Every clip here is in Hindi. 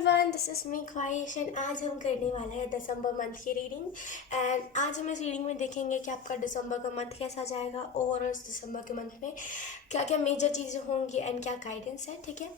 एवरीवन, दिस इज़ मी ख्वाहिश एंड आज हम करने वाले हैं दिसंबर मंथ की रीडिंग। एंड आज हम इस रीडिंग में देखेंगे कि आपका दिसंबर का मंथ कैसा जाएगा और इस दिसंबर के मंथ में क्या क्या मेजर चीज़ें होंगी एंड क्या गाइडेंस है। ठीक है,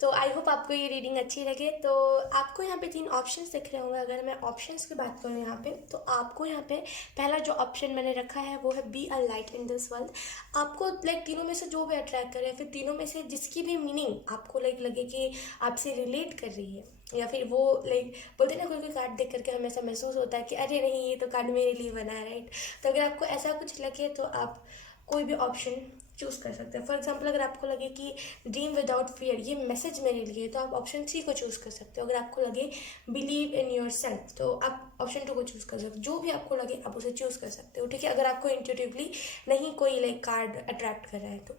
तो आई होप आपको ये रीडिंग अच्छी लगे। तो आपको यहाँ पे 3 ऑप्शंस दिख रहे होंगे। अगर मैं ऑप्शंस की बात करूँ यहाँ पे, तो आपको यहाँ पे पहला जो ऑप्शन मैंने रखा है वो है be a light in this world. आपको लाइक तीनों में से जो भी अट्रैक्ट करे, फिर तीनों में से जिसकी भी मीनिंग आपको लाइक लगे कि आपसे रिलेट कर रही है, या फिर वो लाइक बोलते हैं ना, कोई कोई कार्ड देख करके हमें ऐसा महसूस होता है कि अरे नहीं, ये तो कार्ड मेरे लिए बना है, राइट। तो अगर आपको ऐसा कुछ लगे तो आप कोई भी ऑप्शन चूज़ कर सकते हैं। फॉर एग्जाम्पल, अगर आपको लगे कि ड्रीम विदाउट फियर ये मैसेज मेरे लिए, तो आप ऑप्शन 3 को चूज़ कर सकते हो। अगर आपको लगे बिलीव इन योर सेल्फ, तो आप ऑप्शन 2 को चूज़ कर सकते हो। जो भी आपको लगे आप उसे चूज़ कर सकते हो। ठीक है, अगर आपको इंट्यूटिवली नहीं कोई लाइक कार्ड अट्रैक्ट कर रहा है तो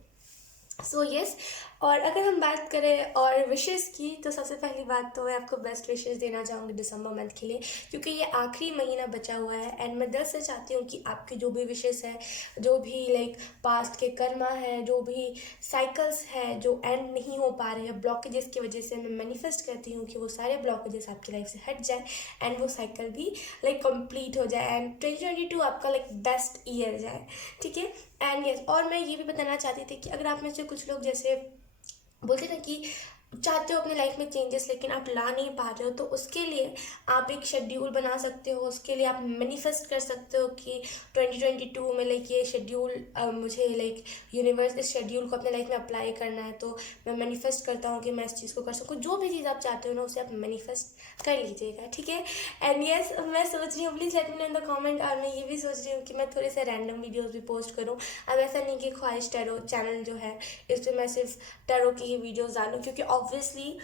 सो यस। और अगर हम बात करें और विशेज़ की, तो सबसे पहली बात तो मैं आपको बेस्ट विशेज़ देना चाहूँगी दिसंबर मंथ के लिए, क्योंकि ये आखिरी महीना बचा हुआ है। एंड मैं दिल से चाहती हूँ कि आपकी जो भी विशेज़ है, जो भी लाइक पास्ट के कर्मा है, जो भी साइकिल्स है जो एंड नहीं हो पा रहे हैं ब्लॉकेजेस की वजह से, मैं मैनिफेस्ट करती हूँ कि वो सारे ब्लॉकेजेस आपकी लाइफ से हट जाए एंड वो साइकिल भी लाइक कंप्लीट हो जाए एंड 2022 आपका लाइक बेस्ट ईयर जाए। ठीक है, एंड यस, और मैं ये भी बताना चाहती थी कि अगर आप में से कुछ लोग जैसे बोलते ना कि चाहते हो अपने लाइफ में चेंजेस लेकिन आप ला नहीं पा रहे हो, तो उसके लिए आप एक शेड्यूल बना सकते हो। उसके लिए आप मैनिफेस्ट कर सकते हो कि 2022 में लाइक ये शेड्यूल मुझे लाइक यूनिवर्स इस शेड्यूल को अपने लाइफ में अप्लाई करना है, तो मैं मैनिफेस्ट करता हूँ कि मैं इस चीज़ को कर सकूँ। जो भी चीज़ आप चाहते हो ना, उसे आप मैनिफेस्ट कर लीजिएगा। ठीक है, एंड यस, मैं सोच रही हूँ, please let me no in the comment. और मैं ये भी सोच रही हूँ कि मैं थोड़े से रैंडम वीडियोज़ भी पोस्ट करूँ। अब ऐसा नहीं कि ख्वाहिश टैरो चैनल जो है इस पर मैं सिर्फ टैरो की ही वीडियोज़ डालूँ, क्योंकि ऑब्वियसली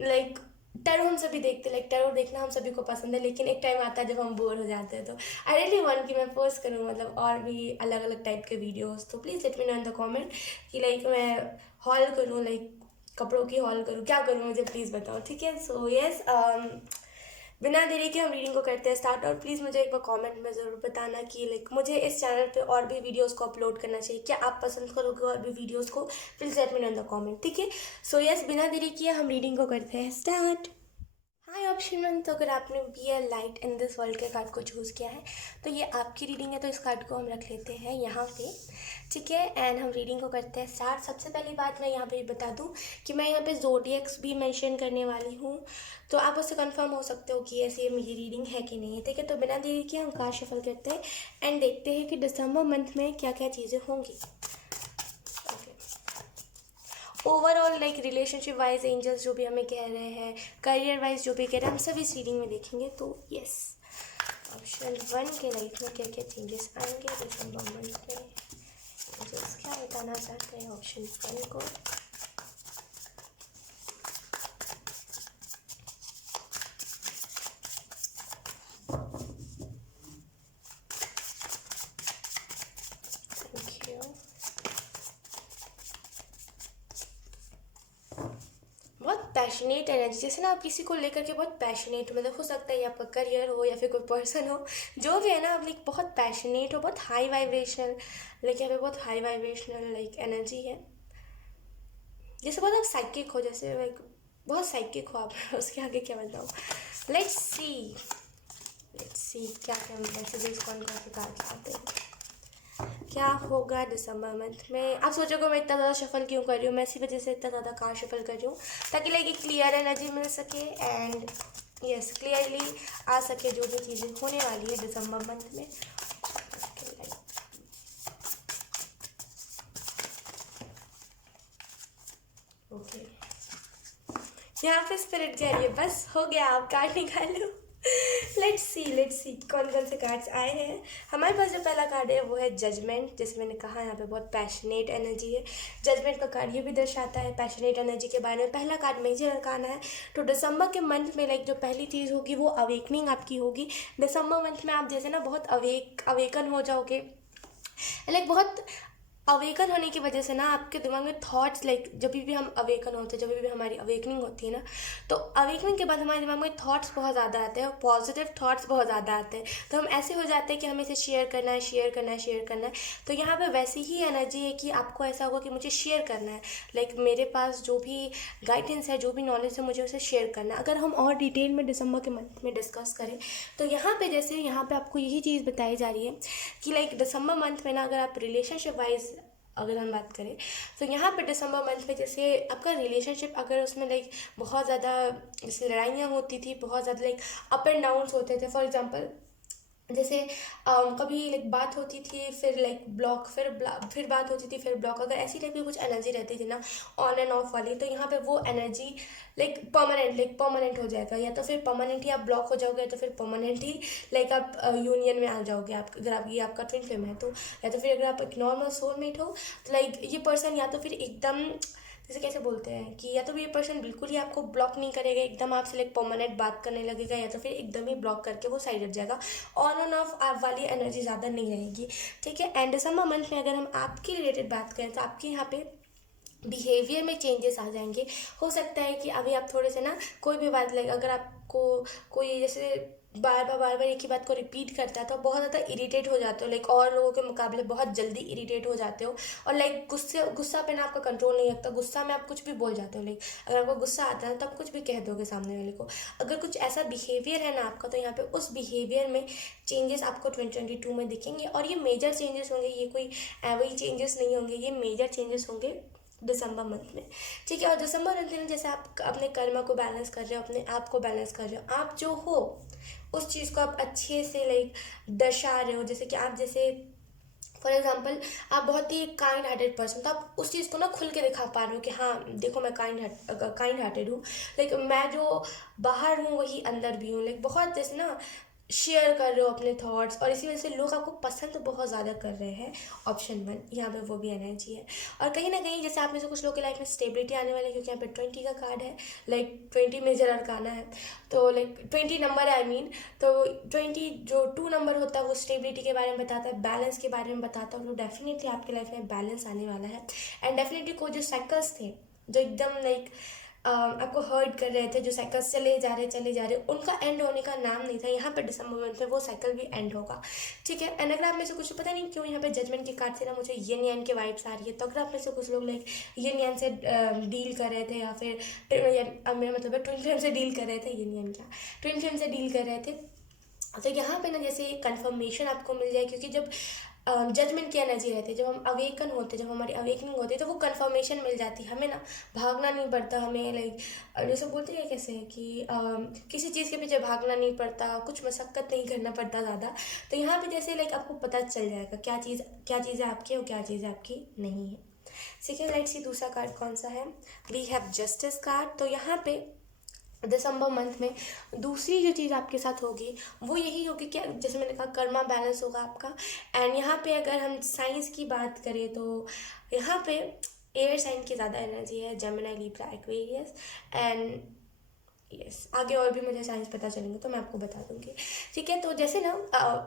लाइक टैरो हम सभी देखते, लाइक टैरो देखना हम सभी को पसंद है, लेकिन एक टाइम आता है जब हम बोर हो जाते हैं। तो आई रियली वांट कि मैं पोस्ट करूँ मतलब और भी अलग अलग टाइप के वीडियोस। तो please let me no in the comment कि लाइक मैं हॉल करूँ, लाइक कपड़ों की हॉल करूँ, क्या करूँ, मुझे प्लीज़ बताओ। ठीक है, सो यस, बिना देरी के हम रीडिंग को करते हैं स्टार्ट। और प्लीज़ मुझे एक बार कमेंट में ज़रूर बताना कि लाइक मुझे इस चैनल पे और भी वीडियोस को अपलोड करना चाहिए, क्या आप पसंद करोगे और भी वीडियोस को, please let me no in the comment. ठीक है, सो यस, बिना देरी किए हम रीडिंग को करते हैं स्टार्ट। हाय ऑप्शन वन, तो अगर आपने be a light in this world के कार्ड को चूज़ किया है तो ये आपकी रीडिंग है, तो इस कार्ड को हम रख लेते हैं यहाँ पे। ठीक है, एंड हम रीडिंग को करते हैं स्टार्ट। सबसे पहली बात मैं यहाँ पे बता दूँ कि मैं यहाँ पे ज़ोडिएक्स भी मेंशन करने वाली हूँ, तो आप उससे कंफर्म हो सकते हो कि ऐसी मेरी रीडिंग है कि नहीं है। ठीक है, तो बिना देरी के हम कार्ड शफल करते हैं एंड देखते हैं कि दिसंबर मंथ में क्या क्या चीज़ें होंगी। Overall like relationship wise angels जो भी हमें कह रहे हैं, करियर वाइज जो भी कह रहे हैं, हम सब इस रीडिंग में देखेंगे। तो यस, ऑप्शन 1 के लाइफ में क्या क्या चेंजेस आएंगे दिसंबर मंथ में, एंजल्स क्या बताना चाहते हैं ऑप्शन 1 को। Thank you. बहुत पैशनेट एनर्जी, जैसे ना आप किसी को लेकर के बहुत पैशनेट, मतलब हो सकता है ये आपका करियर हो या फिर कोई पर्सन हो, जो भी है ना, आप लाइक बहुत पैशनेट हो, बहुत हाई वाइब्रेशनल, लाइक यहाँ पे बहुत हाई वाइब्रेशनल लाइक एनर्जी है। जैसे बहुत आप साइकिक हो, जैसे लाइक बहुत साइकिक हो आप उसके आगे क्या बताऊँ। लेट्स सी क्या क्या मैसेजेस कौन कौन से कार्ड आते हैं, क्या होगा दिसंबर मंथ में। आप सोचोगे मैं इतना ज़्यादा शफल क्यों कर रही हूँ, मैं इसी वजह से इतना ज़्यादा कार्ड शफल कर रही हूँ ताकि लाइक एक क्लियर एनर्जी मिल सके एंड यस क्लियरली आ सके जो भी चीज़ें होने वाली है दिसंबर मंथ में। ओके, यहाँ पे स्पिरिट कह रही है बस हो गया, आप कार्ड निकालो। लेट्स सी कौन कौन से कार्ड्स आए हैं। हमारे पास जो पहला कार्ड है वो है जजमेंट। जैसे मैंने कहा यहाँ पे बहुत पैशनेट एनर्जी है। जजमेंट का कार्ड ये भी दर्शाता है पैशनेट एनर्जी के बारे में। पहला कार्ड मेजर अरकाना है, तो दिसंबर के मंथ में लाइक जो पहली चीज़ होगी वो अवेकनिंग आपकी होगी। दिसंबर मंथ में आप जैसे ना बहुत अवेकन हो जाओगे, लाइक बहुत अवेकन होने की वजह से ना आपके दिमाग में थॉट्स लाइक जब भी हम अवेकन होते हैं, जब भी हमारी अवेकनिंग होती है ना, तो अवेकनिंग के बाद हमारे दिमाग में थॉट्स बहुत ज़्यादा आते हैं और पॉजिटिव थॉट्स बहुत ज़्यादा आते हैं। तो हम ऐसे हो जाते हैं कि हमें इसे शेयर करना है, शेयर करना है, शेयर करना है। तो यहाँ पे वैसी ही एनर्जी है कि आपको ऐसा होगा कि मुझे शेयर करना है, लाइक मेरे पास जो भी गाइडेंस है, जो भी नॉलेज है, मुझे उसे शेयर करना है। अगर हम और डिटेल में दिसंबर के मंथ में डिस्कस करें तो यहाँ पे जैसे यहाँ पे आपको यही चीज़ बताई जा रही है कि लाइक दिसंबर मंथ में ना, अगर आप रिलेशनशिप वाइज अगर हम बात करें तो यहाँ पे दिसंबर मंथ में जैसे आपका रिलेशनशिप अगर उसमें लाइक बहुत ज़्यादा जैसे लड़ाइयाँ होती थी, बहुत ज़्यादा लाइक अप एंड डाउन्स होते थे। फॉर एग्जांपल जैसे कभी लाइक बात होती थी, फिर लाइक ब्लॉक, फिर बात होती थी, फिर ब्लॉक, अगर ऐसी टाइप की कुछ एनर्जी रहती थी ना ऑन एंड ऑफ वाली, तो यहाँ पे वो एनर्जी लाइक परमानेंट हो जाएगा। या तो फिर परमानेंट ही आप ब्लॉक हो जाओगे, या तो फिर परमानेंट ही लाइक आप यूनियन में आ जाओगे। आप अगर आप ये आपका ट्विन फ्लेम है तो, या तो फिर अगर आप एक नॉर्मल सोलमेट हो तो लाइक ये पर्सन या तो फिर एकदम जैसे कैसे बोलते हैं कि या तो ये पर्सन बिल्कुल ही आपको ब्लॉक नहीं करेगा, एकदम आपसे लाइक परमानेंट बात करने लगेगा, या तो फिर एकदम ही ब्लॉक करके वो साइड हट जाएगा। ऑन एंड ऑफ आप वाली एनर्जी ज़्यादा नहीं रहेगी, ठीक है। एंड दिसंबर मंथ में अगर हम आपके रिलेटेड बात करें तो आपके यहाँ पे बिहेवियर में चेंजेस आ जाएंगे। हो सकता है कि अभी आप थोड़े से ना कोई भी बात लाइक अगर आपको कोई जैसे बार बार एक ही बात को रिपीट करता है तो आप बहुत ज़्यादा इरिटेट हो जाते हो, लाइक और लोगों के मुकाबले बहुत जल्दी इरिटेट हो जाते हो। और लाइक गुस्सा पे ना आपका कंट्रोल नहीं रखता, गुस्सा में आप कुछ भी बोल जाते हो। लाइक अगर आपको गुस्सा आता है तो आप कुछ भी कह दोगे सामने वाले को। अगर कुछ ऐसा बिहेवियर है ना आपका, तो यहाँ पे उस बिहेवियर में चेंजेस आपको 2022 में दिखेंगे। और ये मेजर चेंजेस होंगे, ये कोई वही चेंजेस नहीं होंगे, ये मेजर चेंजेस होंगे दिसंबर मंथ में, ठीक है। और दिसंबर मंथ में जैसे आप अपने कर्म को बैलेंस कर रहे हो, अपने आप को बैलेंस कर रहे हो, आप जो हो उस चीज़ को आप अच्छे से लाइक दर्शा रहे हो। जैसे कि आप जैसे फॉर एग्जाम्पल आप बहुत ही काइंड हार्टेड पर्सन, तो आप उस चीज़ को ना खुल के दिखा पा रहे हो कि हाँ देखो मैं काइंड हार्टेड हूँ, लाइक मैं जो बाहर हूँ वही अंदर भी हूँ। लाइक बहुत जैसे ना शेयर कर रहे हो अपने थॉट्स, और इसी वजह से लोग आपको पसंद बहुत ज़्यादा कर रहे हैं। ऑप्शन 1 यहाँ पे वो भी एनर्जी है। और कहीं ना कहीं जैसे आप में से कुछ लोग की लाइफ में स्टेबिलिटी आने वाली है, क्योंकि यहाँ पे 20 का कार्ड है, लाइक 20 मेजर अरकाना है, तो लाइक 20 नंबर है आई मीन। तो 20 जो 2 नंबर होता है वो स्टेबिलिटी के बारे में बताता है, बैलेंस के बारे में बताता है। तो डेफिनेटली आपकी लाइफ में बैलेंस आने वाला है। एंड डेफिनेटली कोई जो साइकिल्स थे जो एकदम लाइक आपको हर्ट कर रहे थे, जो साइकिल्स चले जा रहे, उनका एंड होने का नाम नहीं था। यहाँ पर दिसंबर मंथ में वो साइकिल भी एंड होगा, ठीक है। एंड अगर आप में से कुछ पता नहीं क्यों यहाँ पे जजमेंट के कार्ड से ना मुझे यिन यान के वाइब्स आ रही है, तो अगर आप में से कुछ लोग लाइक यिन यान से डील कर रहे थे, या फिर मेरा मतलब है ट्विन फ्लेम से डील कर रहे थे, यिन यान क्या, ट्विन फ्लेम से डील कर रहे थे, तो यहाँ पे ना जैसे कंफर्मेशन आपको मिल जाए। क्योंकि जब जजमेंट की एनर्जी रहती है, जब हम अवेकन होते हैं, जब हमारी अवेकनिंग होती है, तो वो कंफर्मेशन मिल जाती है हमें ना, भागना नहीं पड़ता हमें। लाइक जैसे बोलते हैं कैसे कि किसी चीज़ के पीछे भागना नहीं पड़ता, कुछ मशक्क़त नहीं करना पड़ता ज़्यादा। तो यहाँ पे जैसे लाइक आपको पता चल जाएगा क्या चीज़ें आपकी है और क्या चीज़ें आपकी नहीं है। सेकेंड लाइट सी दूसरा कार्ड कौन सा है, वी हैव जस्टिस कार्ड। तो यहाँ पे दिसंबर मंथ में दूसरी जो चीज़ आपके साथ होगी वो यही होगी कि जैसे मैंने कहा कर्मा बैलेंस होगा आपका। एंड यहाँ पे अगर हम साइंस की बात करें तो यहाँ पे एयर साइन की ज़्यादा एनर्जी है, Gemini, Libra, Aquarius and yes. आगे और भी मुझे साइंस पता चलेंगे तो मैं आपको बता दूंगी, ठीक है। तो जैसे ना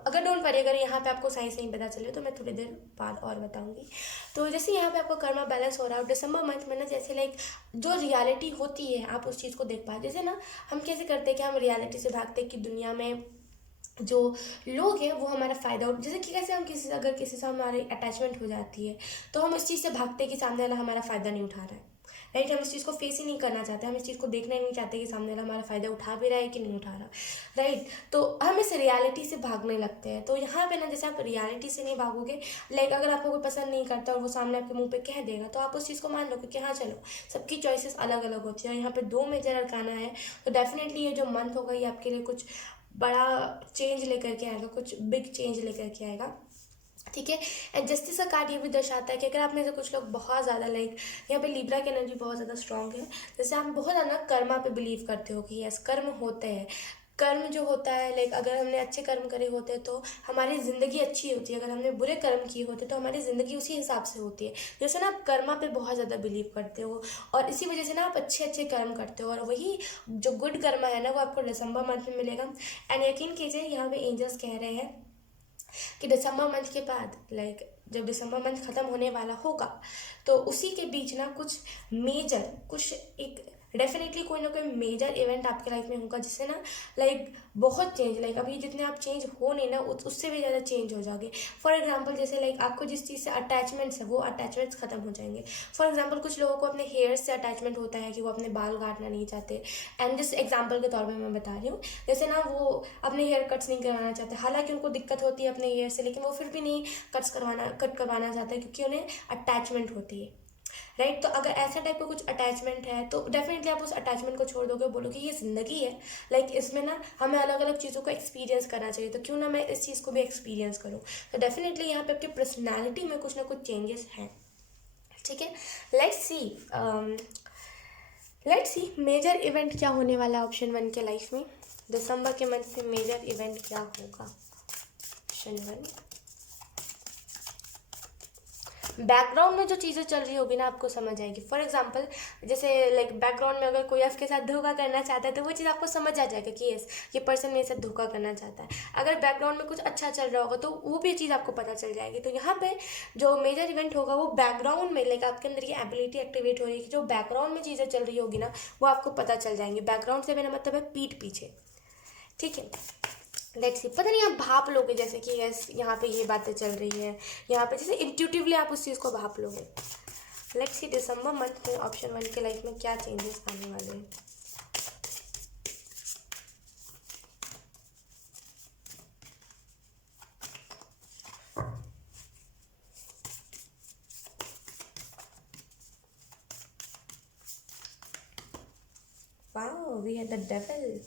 अगर डोंट वरी अगर यहाँ पे आपको साइंस नहीं पता चले तो मैं थोड़ी देर बाद और बताऊंगी। तो जैसे यहाँ पे आपको कर्मा बैलेंस हो रहा है दिसंबर मंथ में ना, जैसे लाइक जो रियलिटी होती है आप उस चीज़ को देख पाए। जैसे ना हम कैसे करते हैं कि हम रियलिटी से भागते हैं कि दुनिया में जो लोग हैं वो हमारा फ़ायदा हो, जैसे कि कैसे हम अगर किसी से हमारी अटैचमेंट हो जाती है तो हम इस चीज़ से भागते हैं कि सामने वाला हमारा फ़ायदा नहीं उठा रहा है, राइट। हम इस चीज़ को फेस ही नहीं करना चाहते, हम इस चीज़ को देखना ही नहीं चाहते कि सामने वाला हमारा फ़ायदा उठा भी रहा है कि नहीं उठा रहा, राइट। तो हम इस रियलिटी से भागने लगते हैं। तो यहाँ पे ना जैसे आप रियलिटी से नहीं भागोगे, लाइक अगर आपको कोई पसंद नहीं करता और वो सामने आपके मुंह पे कह देगा तो आप उस चीज़ को मान लो कि हाँ चलो सबकी चॉइसेस अलग अलग होती है। और यहाँ पे 2 मेजर अरकाना है, तो डेफिनेटली ये जो मंथ होगा ये आपके लिए कुछ बड़ा चेंज लेकर के आएगा, कुछ बिग चेंज लेकर के आएगा, ठीक है। एंड जस्टिस का कार्ड ये भी दर्शाता है कि अगर आप में से कुछ लोग बहुत ज़्यादा लाइक यहाँ पे लिब्रा की एनर्जी बहुत ज़्यादा स्ट्रांग है, जैसे आप बहुत ज़्यादा कर्मा पे बिलीव करते हो कि यस कर्म होते हैं। कर्म जो होता है लाइक अगर हमने अच्छे कर्म करे होते हैं तो हमारी ज़िंदगी अच्छी होती है, अगर हमने बुरे कर्म किए होते तो हमारी ज़िंदगी उसी हिसाब से होती है। जैसे ना आप कर्मा पे बहुत ज़्यादा बिलीव करते हो और इसी वजह से ना आप अच्छे अच्छे कर्म करते हो, और वही जो गुड कर्मा है ना वो आपको दिसंबर मंथ में मिलेगा। एंड यकीन कीजिए यहाँ पे एंजल्स कह रहे हैं कि दिसंबर मंथ के बाद लाइक जब दिसंबर मंथ ख़त्म होने वाला होगा तो उसी के बीच ना कुछ मेजर, कुछ एक डेफिनेटली कोई ना कोई मेजर इवेंट आपके लाइफ में होगा जिससे ना लाइक बहुत चेंज, लाइक अभी जितने आप चेंज हो नहीं ना उससे भी ज़्यादा चेंज हो जाओगे। फॉर एग्जांपल जैसे लाइक आपको जिस चीज़ से अटैचमेंट्स है वो अटैचमेंट्स खत्म हो जाएंगे। फॉर एग्जांपल कुछ लोगों को अपने हेयर से अटैचमेंट होता है कि वो अपने बाल काटना नहीं चाहते, एंड जिस एग्जाम्पल के तौर पर मैं बता रही हूँ, जैसे ना वो अपने हेयर कट्स नहीं करवाना चाहते, हालांकि उनको दिक्कत होती है अपने हेयर से, लेकिन वो फिर भी नहीं कट करवाना चाहते क्योंकि उन्हें अटैचमेंट होती है, राइट। तो अगर ऐसा टाइप का कुछ अटैचमेंट है तो डेफिनेटली आप उस अटैचमेंट को छोड़ दोगे, बोलोगे ये ज़िंदगी है, लाइक इसमें ना हमें अलग अलग चीज़ों को एक्सपीरियंस करना चाहिए, तो क्यों ना मैं इस चीज़ को भी एक्सपीरियंस करूँ। तो डेफिनेटली यहाँ पे आपकी पर्सनैलिटी में कुछ ना कुछ चेंजेस हैं, ठीक है। लेट्स सी मेजर इवेंट क्या होने वाला है ऑप्शन 1 के लाइफ में। दिसंबर के मंथ में मेजर इवेंट क्या होगा, ऑप्शन 1। बैकग्राउंड में जो चीज़ें चल रही होगी ना आपको समझ आएगी। फॉर एग्जांपल जैसे लाइक बैकग्राउंड में अगर कोई आपके साथ धोखा करना चाहता है तो वो चीज़ आपको समझ आ जाएगा कि यस ये पर्सन मेरे साथ धोखा करना चाहता है। अगर बैकग्राउंड में कुछ अच्छा चल रहा होगा तो वो भी चीज़ आपको पता चल जाएगी। तो यहाँ पे जो मेजर इवेंट होगा वो बैकग्राउंड में, लाइक आपके अंदर ये एबिलिटी एक्टिवेट हो रही है कि जो बैकग्राउंड में चीज़ें चल रही होगी ना वो आपको पता चल जाएंगी। बैकग्राउंड से मेरा मतलब है पीठ पीछे, ठीक है। लेट्स सी, पता नहीं आप भाप लोगे जैसे कि यस यहाँ पे ये बातें चल रही है, यहाँ पे जैसे इंट्यूटिवली आप उस चीज़ को भाप लोगे। लेट्स सी दिसंबर मंथ में ऑप्शन 1 के लाइफ में क्या चेंजेस आने वाले हैं। Wow, we have the devil.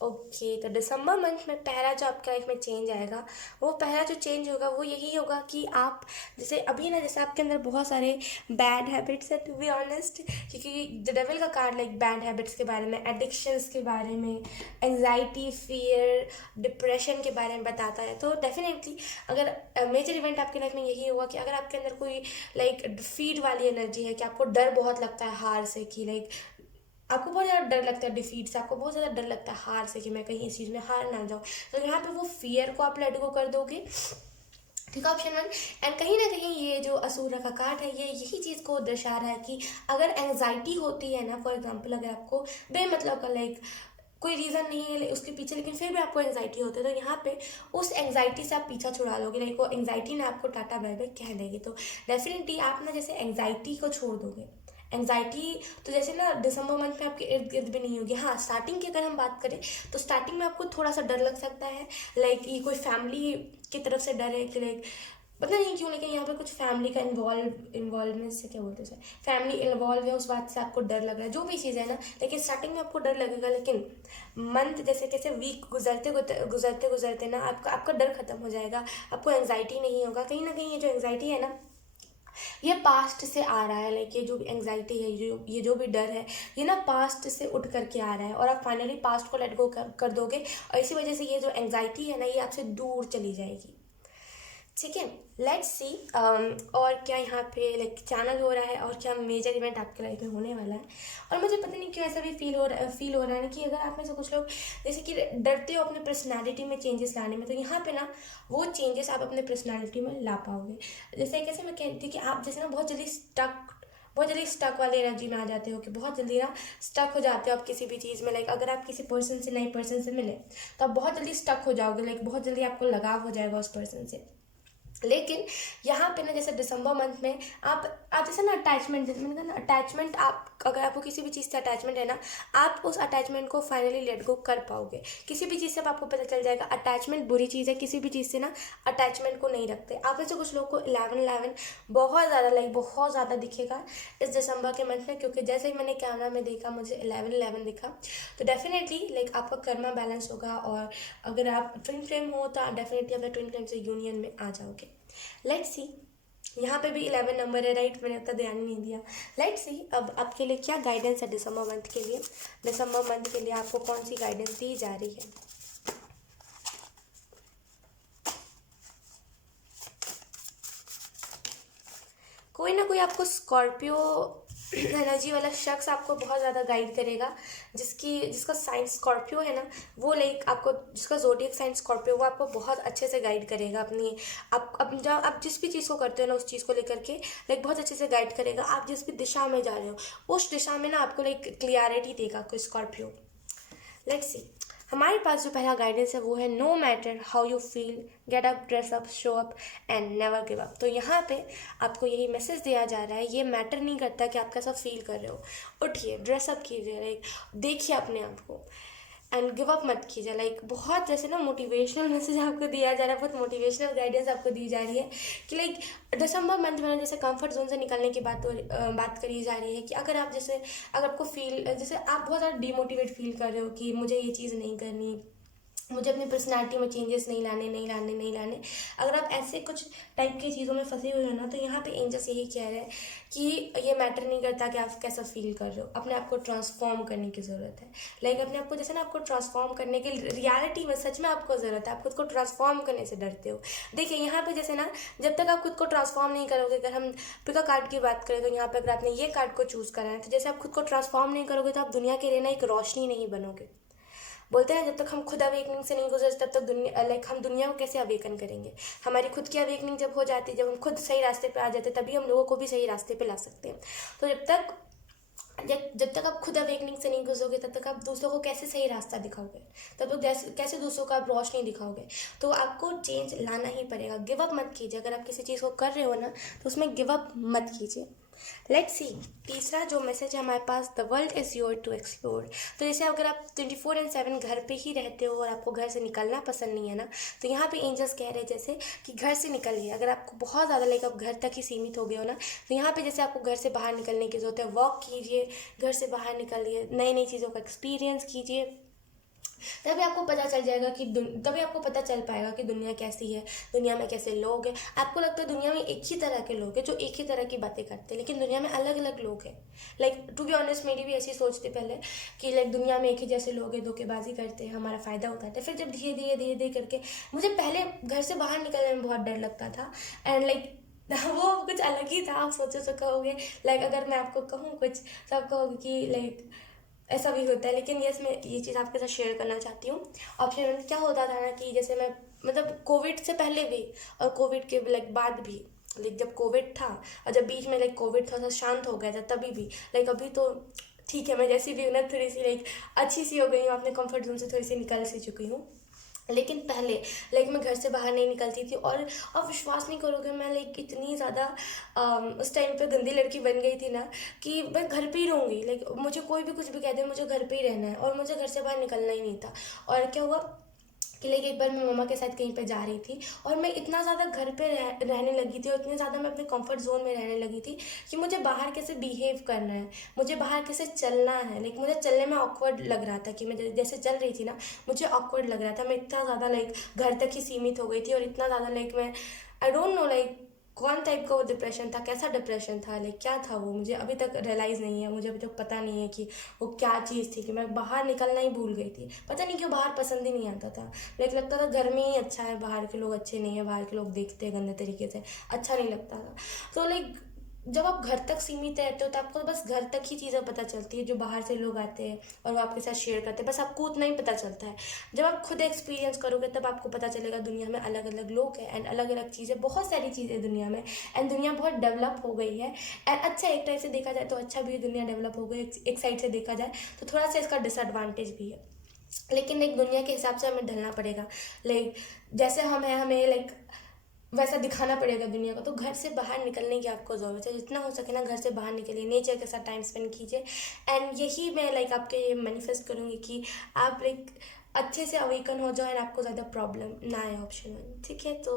Okay, तो दिसंबर मंथ में पहला जो आपके लाइफ में चेंज आएगा, वो पहला जो चेंज होगा वो यही होगा कि आप जैसे अभी ना, जैसे आपके अंदर बहुत सारे बैड हैबिट्स है, टू बी ऑनेस्ट, क्योंकि द डेविल का कार्ड लाइक बैड हैबिट्स के बारे में, एडिक्शंस के बारे में, एंजाइटी, फियर, डिप्रेशन के बारे में बताता है। तो डेफिनेटली अगर मेजर इवेंट आपके लाइफ में यही होगा कि अगर आपके अंदर कोई लाइक डिफीट वाली एनर्जी है, कि आपको डर बहुत लगता है हार से, कि लाइक आपको बहुत ज़्यादा डर लगता है डिफीट से, आपको बहुत ज़्यादा डर लगता है हार से कि मैं कहीं इस चीज़ में हार ना जाऊँ, तो यहाँ पे वो फियर को आप लेट गो कर दोगे, ठीक है, ऑप्शन 1। एंड कहीं ना कहीं ये जो असुरा का कार्ड है ये यही चीज़ को दर्शा रहा है कि अगर एंजाइटी होती है ना, फॉर एग्जाम्पल अगर आपको बेमतलब का लाइक कोई रीज़न नहीं है उसके पीछे, लेकिन फिर भी आपको एंजाइटी होती है, तो यहाँ पे उस एंजाइटी से आप पीछा छुड़ा लोगे, लाइक वो एंजाइटी ने आपको टाटा बाय बाय कह देगी। तो डेफिनेटली आप ना जैसे एंजाइटी को छोड़ दोगे। एंजाइटी तो जैसे ना दिसंबर मंथ में आपके इर्द गिर्द भी नहीं होगी। हाँ, स्टार्टिंग की अगर हम बात करें तो स्टार्टिंग में आपको थोड़ा सा डर लग सकता है, लाइक ये कोई फैमिली की तरफ से डर है कि लाइक पता नहीं क्यों, लेकिन यहाँ पे कुछ फैमिली का इन्वॉल्वमेंट से क्या बोलते हैं, फैमिली इन्वॉल्व है, उस बात से आपको डर लग रहा है, जो भी चीज़ है ना, लेकिन स्टार्टिंग में आपको डर लगेगा, लेकिन मंथ जैसे कैसे वीक गुजरते ना आपका डर खत्म हो जाएगा, आपको एंजाइटी नहीं होगा। कहीं ना कहीं ये जो एंजाइटी है ना ये पास्ट से आ रहा है, लाइक ये जो भी एंजाइटी है, ये जो भी डर है, ये ना पास्ट से उठ करके आ रहा है, और आप फाइनली पास्ट को लेट गो कर दोगे, और इसी वजह से ये जो एंजाइटी है ना ये आपसे दूर चली जाएगी, ठीक है। लेट्स सी और क्या यहाँ पे लाइक चैनल हो रहा है, और क्या मेजर इवेंट आपके लाइफ में होने वाला है। और मुझे पता नहीं क्यों ऐसा भी फील हो रहा है ना कि अगर आप में से कुछ लोग जैसे कि डरते हो अपने पर्सनालिटी में चेंजेस लाने में, तो यहाँ पे ना वो चेंजेस आप अपने पर्सनालिटी में ला पाओगे। जैसे कैसे मैं कहती थी कि आप जैसे ना बहुत जल्दी स्टक वाली एनर्जी में आ जाते हो, कि बहुत जल्दी ना स्टक हो जाते हो आप किसी भी चीज़ में, लाइक अगर आप किसी पर्सन से, नए पर्सन से मिले तो आप बहुत जल्दी स्टक हो जाओगे, लाइक बहुत जल्दी आपको लगाव हो जाएगा उस पर्सन से। लेकिन यहाँ पे ना जैसे दिसंबर मंथ में आप जैसे ना अटैचमेंट, जैसे मैंने कहा ना अटैचमेंट, आप अगर आपको किसी भी चीज़ से अटैचमेंट है ना, आप उस अटैचमेंट को फाइनली लेट गो कर पाओगे। किसी भी चीज़ से अब आपको पता चल जाएगा अटैचमेंट बुरी चीज़ है, किसी भी चीज़ से ना अटैचमेंट को नहीं रखते। आप में से कुछ लोग को 11 बहुत ज़्यादा लाइक बहुत ज़्यादा दिखेगा इस दिसंबर के मंथ में, क्योंकि जैसे ही मैंने कैमरा में देखा मुझे 11 दिखा, तो डेफिनेटली लाइक आपका कर्मा बैलेंस होगा, और अगर आप ट्विन फ्लेम हो तो आप डेफिनेटली अपने ट्विन फ्लेम से यूनियन में आ जाओगे। लेट्स सी, यहाँ पे भी 11 नंबर है, राइट, मैंने उतना ध्यान नहीं दिया। लेट्स सी अब आपके लिए क्या गाइडेंस है दिसंबर मंथ के लिए। दिसंबर मंथ के लिए आपको कौन सी गाइडेंस दी जा रही है। कोई ना कोई आपको स्कॉर्पियो एनर्जी वाला शख्स आपको बहुत ज़्यादा गाइड करेगा, जिसका साइन स्कॉर्पियो है ना, वो लाइक आपको, जिसका ज़ोडिएक साइन स्कॉर्पियो, वो आपको बहुत अच्छे से गाइड करेगा अपनी, आप जब आप जिस भी चीज़ को करते हो ना, उस चीज़ को लेकर के लाइक बहुत अच्छे से गाइड करेगा। आप जिस भी दिशा में जा रहे हो उस दिशा में ना आपको लाइक क्लियरिटी देगा कोई स्कॉर्पियो। लेट्स सी, हमारे पास जो पहला गाइडेंस है वो है no matter how you feel, get up, dress up, show up and never give up. तो यहाँ पे आपको यही मैसेज दिया जा रहा है, ये मैटर नहीं करता कि आप कैसा फील कर रहे हो, उठिए, ड्रेसअप कीजिए, लाइक देखिए अपने आप को, एंड गिव अप मत कीजिए। लाइक बहुत जैसे ना मोटिवेशनल मैसेज आपको दिया जा रहा है, बहुत मोटिवेशनल गाइडेंस आपको दी जा रही है कि लाइक दिसंबर मंथ में जैसे कंफर्ट जोन से निकलने की बात करी जा रही है कि अगर आपको फील, जैसे आप बहुत ज़्यादा डिमोटिवेट फील कर रहे हो कि मुझे ये चीज़ नहीं करनी, मुझे अपनी पर्सनालिटी में चेंजेस नहीं लाने, अगर आप ऐसे कुछ टाइप की चीज़ों में फंसे हुए हो ना, तो यहाँ पे एंजल्स यही कह रहे हैं कि ये मैटर नहीं करता कि आप कैसा फील कर रहे हो, अपने आप को ट्रांसफॉर्म करने की ज़रूरत है। लाइक अपने आप को जैसे ना, आपको ट्रांसफॉर्म करने की रियलिटी में सच में आपको ज़रूरत है, आप खुद को ट्रांसफॉर्म करने से डरते हो। देखिए यहाँ पे जैसे ना, जब तक आप खुद को ट्रांसफॉर्म नहीं करोगे, अगर हम पिका कार्ड की बात करें तो यहाँ पे अगर आपने ये कार्ड को चूज़ करा है, तो जैसे आप खुद को ट्रांसफॉर्म नहीं करोगे तो आप दुनिया के लिए ना एक रोशनी नहीं बनोगे। बोलते हैं जब तक हम खुद अवेकनिंग से नहीं गुजरे तब तक दुनिया, लाइक हम दुनिया को कैसे अवेकन करेंगे। हमारी खुद की अवेकनिंग जब हो जाती है, जब हम खुद सही रास्ते पे आ जाते हैं, तभी हम लोगों को भी सही रास्ते पे ला सकते हैं। तो जब तक आप खुद अवेकनिंग से नहीं गुजरोगे, तब तक आप दूसरों को कैसे सही रास्ता दिखाओगे, तब तक कैसे दूसरों को आप रोशनी दिखाओगे। तो आपको चेंज लाना ही पड़ेगा। गिव अप मत कीजिए, अगर आप किसी चीज़ को कर रहे हो ना, तो उसमें गिव अप मत कीजिए। लेट्स सी, तीसरा जो मैसेज है हमारे पास, the world is your to explore. तो जैसे अगर आप 24/7 घर पे ही रहते हो और आपको घर से निकलना पसंद नहीं है ना, तो यहाँ पे एंजल्स कह रहे हैं जैसे कि घर से निकलिए। अगर आपको बहुत ज़्यादा लाइक आप घर तक ही सीमित हो गए हो ना, तो यहाँ पे जैसे आपको घर से बाहर निकलने की ज़रूरत है। वॉक कीजिए, घर से बाहर निकलिए, नई नई चीज़ों का एक्सपीरियंस कीजिए। तभी आपको पता चल जाएगा कि तभी आपको पता चल पाएगा कि दुनिया कैसी है, दुनिया में कैसे लोग हैं। आपको लगता है दुनिया में एक ही तरह के लोग हैं जो एक ही तरह की बातें करते हैं, लेकिन दुनिया में अलग अलग लोग हैं। लाइक टू बी ऑनेस्ट, मेरी भी ऐसी सोच थी पहले कि लाइक दुनिया में एक ही जैसे लोग हैं, धोखेबाजी करते हैं, हमारा फ़ायदा उठाते हैं। फिर जब धीरे धीरे करके मुझे पहले घर से बाहर निकलने में बहुत डर लगता था, एंड लाइक वो कुछ अलग ही था। आप सोचो तो कहोगे, लाइक अगर मैं आपको कहूँ कुछ तो आप कहोगे कि लाइक ऐसा भी होता है। लेकिन यस, मैं ये चीज़ आपके साथ शेयर करना चाहती हूँ। ऑप्शन क्या होता था ना कि जैसे मैं, मतलब कोविड से पहले भी और कोविड के लाइक बाद भी, लाइक जब कोविड था और जब बीच में लाइक कोविड थोड़ा सा शांत हो गया था, तभी भी लाइक अभी तो ठीक है, मैं जैसी भी हूँ ना, थोड़ी सी लाइक अच्छी सी हो गई हूँ, अपने कंफर्ट जोन से थोड़ी सी निकल सी चुकी हूँ। लेकिन पहले लाइक मैं घर से बाहर नहीं निकलती थी, और आप विश्वास नहीं करोगे, मैं लाइक इतनी ज़्यादा उस टाइम पे गंदी लड़की बन गई थी ना कि मैं घर पे ही रहूँगी। लाइक मुझे कोई भी कुछ भी कह दे, मुझे घर पे ही रहना है और मुझे घर से बाहर निकलना ही नहीं था। और क्या हुआ कि लाइक एक बार मैं मम्मा के साथ कहीं पे जा रही थी, और मैं इतना ज़्यादा घर पे रहने लगी थी, और इतने ज़्यादा मैं अपने कंफर्ट जोन में रहने लगी थी कि मुझे बाहर कैसे बिहेव करना है, मुझे बाहर कैसे चलना है। लाइक मुझे चलने में ऑकवर्ड लग रहा था कि मैं जैसे चल रही थी ना, मुझे ऑकवर्ड लग रहा था। मैं इतना ज़्यादा लाइक घर तक ही सीमित हो गई थी, और इतना ज़्यादा लाइक मैं, आई डोंट नो लाइक कौन टाइप का वो डिप्रेशन था, कैसा डिप्रेशन था, लाइक क्या था वो, मुझे अभी तक रियलाइज़ नहीं है, मुझे अभी तक पता नहीं है कि वो क्या चीज़ थी कि मैं बाहर निकलना ही भूल गई थी। पता नहीं क्यों बाहर पसंद ही नहीं आता था। लाइक लगता था घर में ही अच्छा है, बाहर के लोग अच्छे नहीं है, बाहर के लोग देखते हैं गंदे तरीके से, अच्छा नहीं लगता था। तो लाइक जब आप घर तक सीमित रहते हो तो आपको बस घर तक ही चीज़ें पता चलती है, जो बाहर से लोग आते हैं और वो आपके साथ शेयर करते हैं, बस आपको उतना ही पता चलता है। जब आप खुद एक्सपीरियंस करोगे तब आपको पता चलेगा दुनिया में अलग अलग लोग हैं, एंड अलग अलग चीज़ें, बहुत सारी चीज़ें दुनिया में, एंड दुनिया बहुत डेवलप हो गई है। एंड अच्छा, एक टाइप से देखा जाए तो अच्छा भी है, दुनिया डेवलप हो गई। एक साइड से देखा जाए तो थोड़ा सा इसका डिसएडवांटेज भी है, लेकिन एक दुनिया के हिसाब से हमें ढलना पड़ेगा। लाइक जैसे हम हैं, हमें लाइक वैसा दिखाना पड़ेगा दुनिया को। तो घर से बाहर निकलने की आपको ज़रूरत है, जितना हो सके ना घर से बाहर निकलिए, नेचर के साथ टाइम स्पेंड कीजिए। एंड यही मैं लाइक आपके ये मैनिफेस्ट करूँगी कि आप लाइक अच्छे से अवेकन हो जाओ, एंड आपको ज़्यादा प्रॉब्लम ना आए। ऑप्शन 1 ठीक है। तो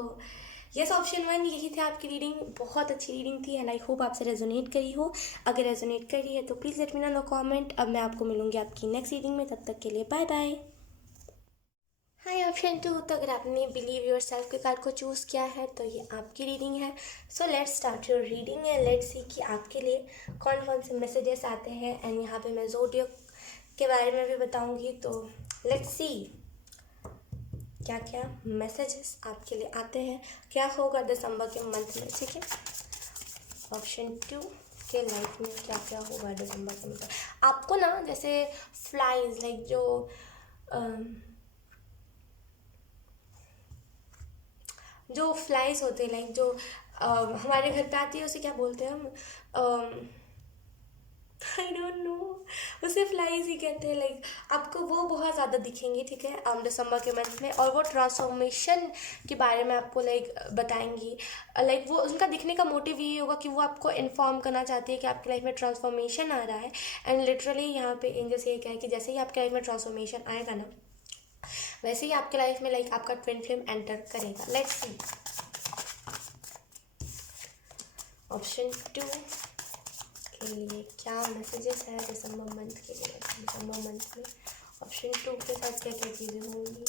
यस, ऑप्शन 1 यही थी आपकी रीडिंग। बहुत अच्छी रीडिंग थी, एंड आई होप आपसे रेजोनेट करी हो। अगर रेजोनेट करी है तो please let me no in the comment. अब मैं आपको मिलूंगी आपकी नेक्स्ट रीडिंग में, तब तक के लिए बाय बाय। हाय ऑप्शन 2, तो अगर आपने बिलीव योर सेल्फ के कार्ड को चूज़ किया है तो ये आपकी रीडिंग है। So let's start your reading, and let's see कि आपके लिए कौन कौन से मैसेजेस आते हैं। एंड यहाँ पे मैं ज़ोडिएक के बारे में भी बताऊँगी, तो लेट्स सी क्या क्या मैसेजेस आपके लिए आते हैं, क्या होगा दिसंबर के मंथ में। ठीक है, ऑप्शन 2 आपके लाइफ में क्या क्या होगा दिसंबर के मंथ। आपको ना जैसे फ्लाइज लाइक जो फ्लाइज होते हैं लाइक जो हमारे घर पे आती है उसे क्या बोलते हैं हम, आई डोंट नो, उसे फ्लाइज ही कहते हैं। लाइक आपको वो बहुत ज़्यादा दिखेंगी, ठीक है, दिसंबर के मंथ में। और वो ट्रांसफॉर्मेशन के बारे में आपको लाइक बताएंगी। लाइक वो उनका दिखने का मोटिव यही होगा कि वो आपको इन्फॉर्म करना चाहती है कि आपकी लाइफ में ट्रांसफॉर्मेशन आ रहा है। एंड लिटरली यहाँ पे एंजल्स ये कहा है कि जैसे ही आपकी लाइफ में ट्रांसफॉर्मेशन आएगा ना, वैसे ही आपके लाइफ में लाइक आपका ट्विन फ्लेम एंटर करेगा। लेट्स सी ऑप्शन 2 के लिए क्या मैसेजेस है दिसंबर मंथ के लिए। दिसंबर मंथ में ऑप्शन 2 के साथ क्या क्या चीज़ें होंगी,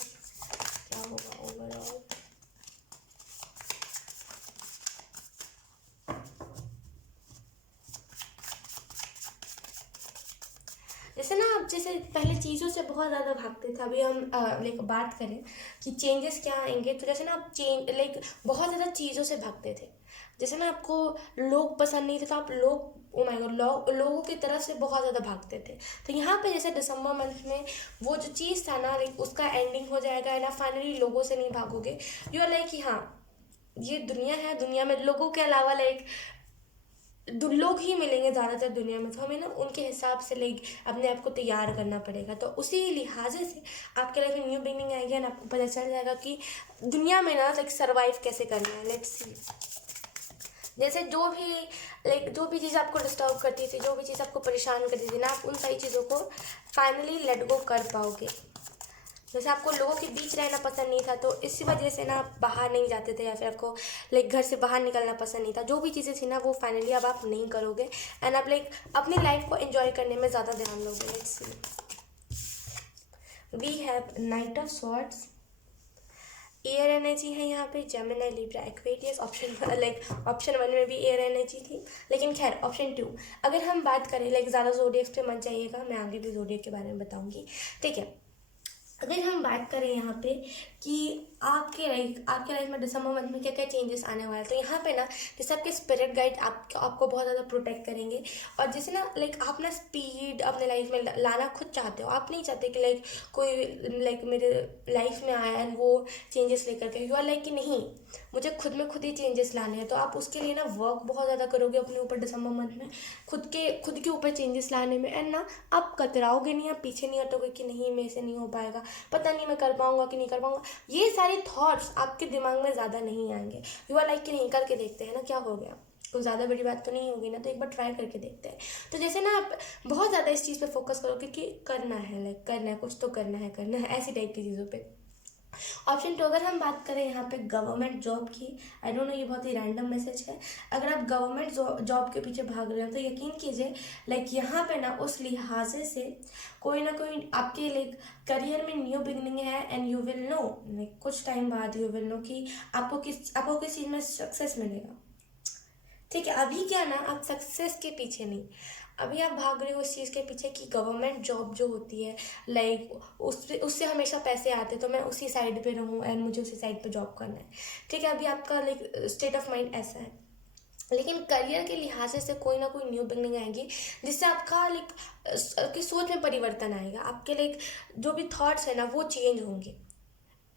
क्या होगा ओवरऑल। जैसे ना आप जैसे पहले चीज़ों से बहुत ज़्यादा भागते थे, अभी हम लाइक बात करें कि चेंजेस क्या आएंगे, तो जैसे ना आप लाइक बहुत ज़्यादा चीज़ों से भागते थे। जैसे ना आपको लोग पसंद नहीं थे तो आप लोग, ओ माय गॉड, लोगों की तरफ से बहुत ज़्यादा भागते थे। तो यहाँ पे जैसे दिसंबर मंथ में वो जो चीज़ था ना लाइक उसका एंडिंग हो जाएगा एंड आप फाइनली लोगों से नहीं भागोगे। यू आर लाइक कि हाँ ये दुनिया है, दुनिया में लोगों के अलावा लाइक लोग ही मिलेंगे ज़्यादातर दुनिया में, तो हमें ना उनके हिसाब से लाइक अपने आप को तैयार करना पड़ेगा। तो उसी लिहाजे से आपके लाइफ में न्यू बिगनिंग आएगी एंड आपको पता चल जाएगा कि दुनिया में ना लाइक सर्वाइव कैसे करना है। लेट्स सी जैसे जो भी चीज़ आपको डिस्टर्ब करती थी, जो भी चीज़ आपको परेशान करती थी ना, आप उन सारी चीज़ों को फाइनली लेट गो कर पाओगे। जैसे आपको लोगों के बीच रहना पसंद नहीं था तो इसी वजह से ना आप बाहर नहीं जाते थे, या फिर आपको लाइक घर से बाहर निकलना पसंद नहीं था। जो भी चीज़ें थी ना वो फाइनली अब आप नहीं करोगे एंड आप लाइक अपनी लाइफ को एंजॉय करने में ज़्यादा ध्यान दोगे। Let's see we have knight of swords, air energy है यहाँ पे, जेमिनी लिब्रा एक्वेरियस। ऑप्शन 1 में भी एयर एनर्जी थी, लेकिन खैर ऑप्शन 2 अगर हम बात करें लाइक ज़्यादा जोडियक्स पे मत जाइएगा, मैं आगे भी जोडियक के बारे में बताऊंगी, ठीक है। अगर हम बात करें यहाँ पे कि आपके लाइफ में दिसंबर मंथ में क्या क्या चेंजेस आने वाले हैं, तो यहाँ पे ना जैसे आपके स्पिरिट गाइड आपको बहुत ज़्यादा प्रोटेक्ट करेंगे। और जैसे ना लाइक आप ना स्पीड अपने लाइफ में लाना खुद चाहते हो, आप नहीं चाहते कि लाइक कोई लाइक मेरे लाइफ में आया एंड वो चेंजेस लेकर के, यू आर लाइक कि नहीं मुझे खुद में खुद ही चेंजेस लाने हैं। तो आप उसके लिए ना वर्क बहुत ज़्यादा करोगे अपने ऊपर दिसंबर मंथ में, खुद के ऊपर चेंजेस लाने में। एंड ना आप कतराओगे नहीं, आप पीछे नहीं हटोगे कि नहीं मेरे से नहीं हो पाएगा, पता नहीं मैं कर पाऊंगा कि नहीं कर पाऊंगा। ये सारे थॉट्स आपके दिमाग में ज़्यादा नहीं आएंगे। यू आर लाइक कि नहीं करके देखते हैं ना क्या हो गया, कोई ज़्यादा बड़ी बात तो नहीं होगी ना, तो एक बार ट्राई करके देखते हैं। तो जैसे ना आप बहुत ज़्यादा इस चीज़ पे फोकस करोगे कि करना है, लाइक करना है, कुछ तो करना है ऐसी टाइप की चीज़ों पे। ऑप्शन 2 अगर हम बात करें यहाँ पे गवर्नमेंट जॉब की, आई डोंट नो ये बहुत ही रैंडम मैसेज है। अगर आप गवर्नमेंट जॉब के पीछे भाग रहे हो तो यकीन कीजिए लाइक यहाँ पे ना उस लिहाजे से कोई ना कोई आपके लाइक करियर में न्यू बिगनिंग है and you will know like कुछ टाइम बाद यू विल नो कि आपको किस चीज़ में सक्सेस मिलेगा, ठीक है। अभी क्या ना आप सक्सेस के पीछे नहीं, अभी आप भाग रहे हो उस चीज़ के पीछे कि गवर्नमेंट जॉब जो होती है लाइक उससे हमेशा पैसे आते, तो मैं उसी साइड पे रहूँ एंड मुझे उसी साइड पे जॉब करना है, ठीक है। अभी आपका लाइक स्टेट ऑफ माइंड ऐसा है। लेकिन करियर के लिहाज से कोई ना कोई न्यू बिगनिंग आएगी जिससे आपका लाइक आपकी सोच में परिवर्तन आएगा, आपके लाइक जो भी थॉट्स है ना वो चेंज होंगे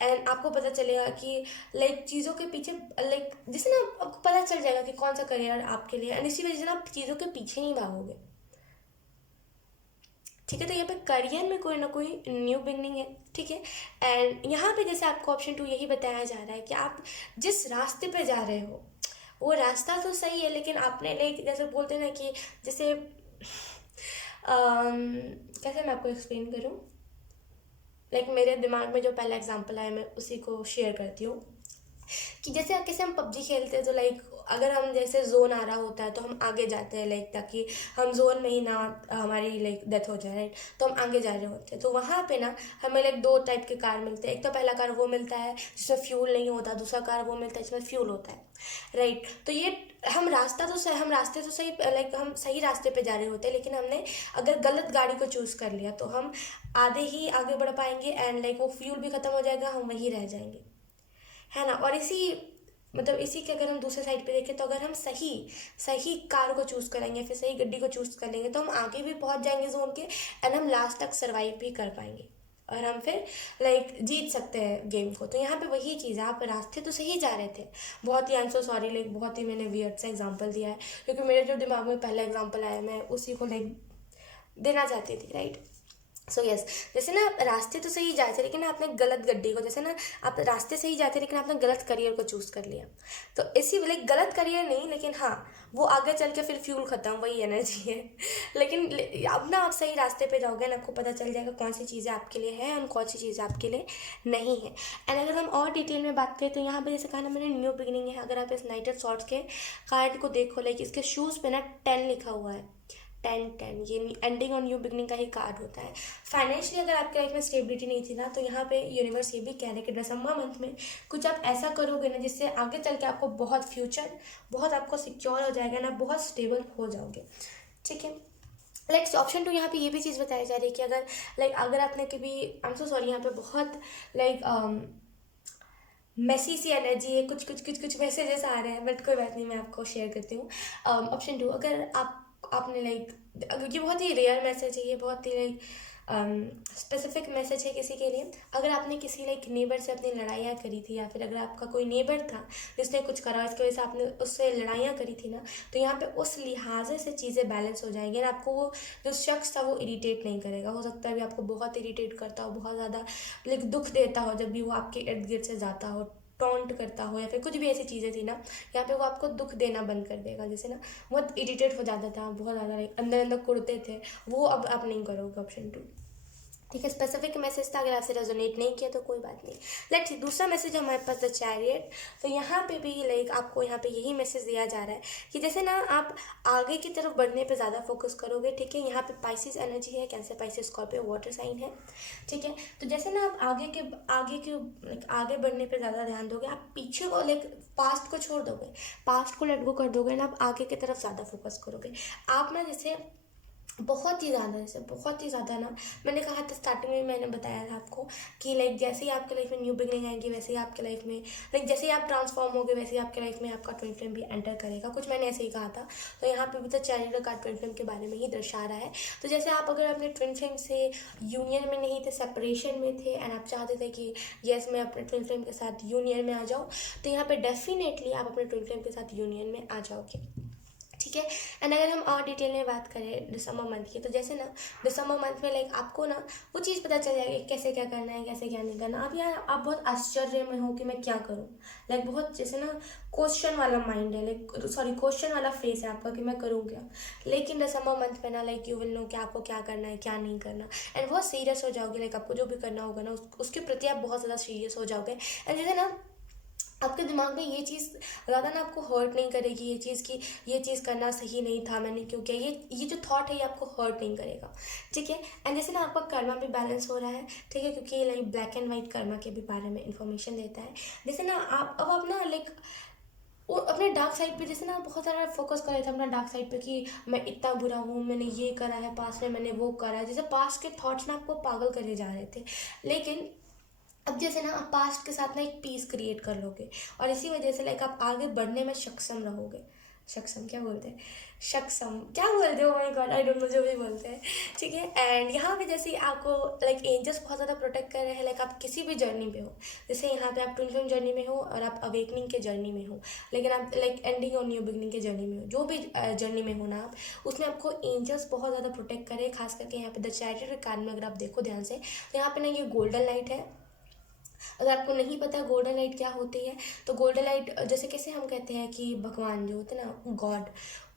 एंड आपको पता चलेगा कि लाइक चीज़ों के पीछे लाइक जैसे ना आपको पता चल जाएगा कि कौन सा करियर आपके लिए, एंड इसी वजह से ना आप चीज़ों के पीछे नहीं भागोगे, ठीक है। तो यहाँ पे करियर में कोई ना कोई न्यू बिगनिंग है, ठीक है। एंड यहाँ पे जैसे आपको ऑप्शन 2 यही बताया जा रहा है कि आप जिस रास्ते पे जा रहे हो वो रास्ता तो सही है, लेकिन आपने लाइक जैसे बोलते हैं ना कि जैसे कैसे मैं आपको एक्सप्लेन करूँ, लाइक मेरे दिमाग में जो पहला एग्जांपल आया मैं उसी को शेयर करती हूँ कि जैसे कैसे हम पबजी खेलते हैं तो लाइक अगर हम जैसे जोन आ रहा होता है तो हम आगे जाते हैं लाइक ताकि हम जोन में ही ना हमारी लाइक डेथ हो जाए, राइट। तो हम आगे जा रहे होते हैं तो वहाँ पे ना हमें लाइक 2 टाइप के कार मिलते हैं। एक तो पहला कार वो मिलता है जिसमें फ्यूल नहीं होता, दूसरा कार वो मिलता है जिसमें फ्यूल होता है, राइट। तो ये हम रास्ते तो सही लाइक हम सही रास्ते पे जा रहे होते हैं, लेकिन हमने अगर गलत गाड़ी को चूज़ कर लिया तो हम आधे ही आगे बढ़ पाएंगे एंड लाइक वो फ्यूल भी ख़त्म हो जाएगा, हम वहीं रह जाएंगे, है ना। और इसी मतलब इसी के अगर हम दूसरे साइड पे देखें तो अगर हम सही सही कार को चूज़ करेंगे, फिर सही गड्डी को चूज़ कर लेंगे, तो हम आगे भी पहुंच जाएंगे जोन के, एंड हम लास्ट तक सर्वाइव भी कर पाएंगे और हम फिर जीत सकते हैं गेम को। तो यहाँ पे वही चीज़ है, आप रास्ते तो सही जा रहे थे। बहुत ही, आई एम सो सॉरी, बहुत ही मैंने वियर्ड सा एग्जांपल दिया है, क्योंकि मेरे जो दिमाग में पहला एग्जांपल आया मैं उसी को देना चाहती थी, राइट। सो यस, जैसे ना आप रास्ते तो सही जाते लेकिन आपने गलत गड्डी को, जैसे ना आप रास्ते सही जाते लेकिन आपने गलत करियर को चूज़ कर लिया। तो इसी गलत करियर नहीं, लेकिन हाँ वो आगे चल के फिर फ्यूल ख़त्म, वही एनर्जी है। लेकिन अब ना आप सही रास्ते पे जाओगे ना, आपको पता चल जाएगा कौन सी चीज़ें आपके लिए है और कौन सी चीज़ें आपके लिए नहीं है। एंड अगर हम और डिटेल में बात करें तो यहाँ पे जैसे कहा ना मैंने, न्यू बिगिनिंग है। अगर आप इस नाइटेड शॉर्ट्स के कार्ड को देखो, इसके शूज़ पे ना 10 लिखा हुआ है, 10 ये एंडिंग ऑन न्यू बिगनिंग का ही कार्ड होता है। फाइनेंशियली अगर आपके लाइफ में स्टेबिलिटी नहीं थी ना, तो यहाँ पे यूनिवर्स ये भी कह रहे हैं कि दिसंबर मंथ में कुछ आप ऐसा करोगे ना जिससे आगे चल के आपको बहुत फ्यूचर, बहुत आपको सिक्योर हो जाएगा ना, बहुत स्टेबल हो जाओगे, ठीक है। ऑप्शन 2 यहाँ पे ये भी चीज़ बताई जा रही है कि अगर आपने कभी, आई एम सो सॉरी, यहाँ पे बहुत मेसी सी एनर्जी है, कुछ मैसेजेस आ रहे हैं, बट कोई बात नहीं, मैं आपको शेयर करती हूँ। ऑप्शन 2, अगर आपने ये बहुत ही रेयर मैसेज है, ये बहुत ही स्पेसिफिक मैसेज है किसी के लिए। अगर आपने किसी नेबर से अपनी लड़ाइयाँ करी थी, या फिर अगर आपका कोई नेबर था जिसने कुछ करा, इसकी वजह से आपने उससे लड़ाइयाँ करी थी ना, तो यहाँ पे उस लिहाजे से चीज़ें बैलेंस हो जाएंगी, और आपको वो जो शख्स था वो इरिटेट नहीं करेगा। हो सकता है भी आपको बहुत इरिटेट करता हो, बहुत ज़्यादा दुख देता हो जब भी वो आपके इर्द गिर्द से जाता हो, टॉन्ट करता हो, या फिर कुछ भी ऐसी चीज़ें थी ना, यहाँ पे वो आपको दुख देना बंद कर देगा। जैसे ना बहुत इरिटेट हो जाता था, बहुत ज़्यादा अंदर अंदर कुड़ते थे, वो अब आप नहीं करोगे। ऑप्शन 2, ठीक है। स्पेसिफिक मैसेज था, अगर आपसे रेजोनेट नहीं किया तो कोई बात नहीं। लेट्स सी, दूसरा मैसेज है हमारे पास द चैरियट। तो यहाँ पे भी आपको यहाँ पे यही मैसेज दिया जा रहा है कि जैसे ना आप आगे की तरफ बढ़ने पे ज़्यादा फोकस करोगे, ठीक है। यहाँ पे पाइसिस एनर्जी है, Cancer, Pisces, Scorpio, water sign है, ठीक है। तो जैसे ना आप आगे बढ़ने पे ज़्यादा ध्यान दोगे, आप पीछे को पास्ट को छोड़ दोगे, पास्ट को लेट गो कर दोगे ना, आप आगे की तरफ ज़्यादा फोकस करोगे। आप ना जैसे बहुत ही ज़्यादा ना, मैंने कहा था स्टार्टिंग में, मैंने बताया था आपको कि जैसे ही आपके लाइफ में न्यू बिगनिंग आएंगी, वैसे ही आपके लाइफ में जैसे ही आप ट्रांसफॉर्म होगे, वैसे ही आपके लाइफ में आपका ट्विन फ्लेम भी एंटर करेगा। कुछ मैंने ऐसे ही कहा था। तो यहाँ पे भी तो चैरियट का कार्ड ट्विन फ्लेम के बारे में ही दर्शा रहा है। तो जैसे आप अगर अपने ट्विन फ्लेम से यूनियन में नहीं थे, सेपरेशन में थे, एंड आप चाहते थे कि यस मैं अपने ट्विन फ्लेम के साथ यूनियन में आ जाऊँ, तो यहाँ पे डेफिनेटली आप अपने ट्विन फ्लेम के साथ यूनियन में आ जाओगे, ठीक है। एंड अगर हम और डिटेल में बात करें दिसंबर मंथ की, तो जैसे ना दिसंबर मंथ में आपको ना वो चीज़ पता चल जाएगी कैसे क्या करना है, कैसे क्या नहीं करना। अब यार आप बहुत आश्चर्य में हो कि मैं क्या करूँ, बहुत जैसे ना क्वेश्चन वाला माइंड है, क्वेश्चन वाला फेस है आपका कि मैं करूँ क्या। लेकिन दिसंबर मंथ में ना यू विल नो कि आपको क्या करना है, क्या नहीं करना, एंड बहुत सीरियस हो जाओगे। आपको जो भी करना होगा ना उसके प्रति आप बहुत ज़्यादा सीरियस हो जाओगे। एंड जैसे ना आपके दिमाग में ये चीज़ ज़्यादा ना आपको हर्ट नहीं करेगी, ये चीज़ कि ये चीज़ करना सही नहीं था, मैंने क्यों किया, ये जो थॉट है ये आपको हर्ट नहीं करेगा, ठीक है। एंड जैसे ना आपका कर्मा भी बैलेंस हो रहा है, ठीक है, क्योंकि ये ब्लैक एंड वाइट कर्मा के भी बारे में इंफॉर्मेशन देता है। जैसे ना आप ना वो अपने डार्क साइड पे, जैसे ना बहुत सारा फोकस कर रहे थे अपना डार्क साइड पे कि मैं इतना बुरा हूँ, मैंने ये करा है पास्ट में, मैंने वो करा है, जैसे पास्ट के थॉट्स ना आपको पागल करे जा रहे थे। लेकिन अब जैसे ना आप पास्ट के साथ ना एक पीस क्रिएट कर लोगे, और इसी वजह से आप आगे बढ़ने में सक्षम रहोगे। सक्षम क्या बोलते हैं, सक्षम क्या बोलते हो, my God I don't know, जो भी बोलते हैं, ठीक है। एंड यहाँ पे जैसे आपको एंजल्स बहुत ज़्यादा प्रोटेक्ट कर रहे हैं, आप किसी भी जर्नी पे हो, जैसे यहाँ पे आप ट्विन फ्लेम जर्नी में हो और आप अवेकनिंग के जर्नी में हो, लेकिन आप एंडिंग और न्यू बिगनिंग के जर्नी में हो, जो भी जर्नी में हो ना आप, उसमें आपको एंजल्स बहुत ज़्यादा प्रोटेक्ट करें। खास करके यहाँ पे द चैरियट कार्ड में अगर आप देखो ध्यान से, तो यहाँ पे ना ये गोल्डन लाइट है। अगर आपको नहीं पता गोल्डन लाइट क्या होती है, तो गोल्डन लाइट जैसे कैसे हम कहते हैं कि भगवान जो होते हैं ना, गॉड,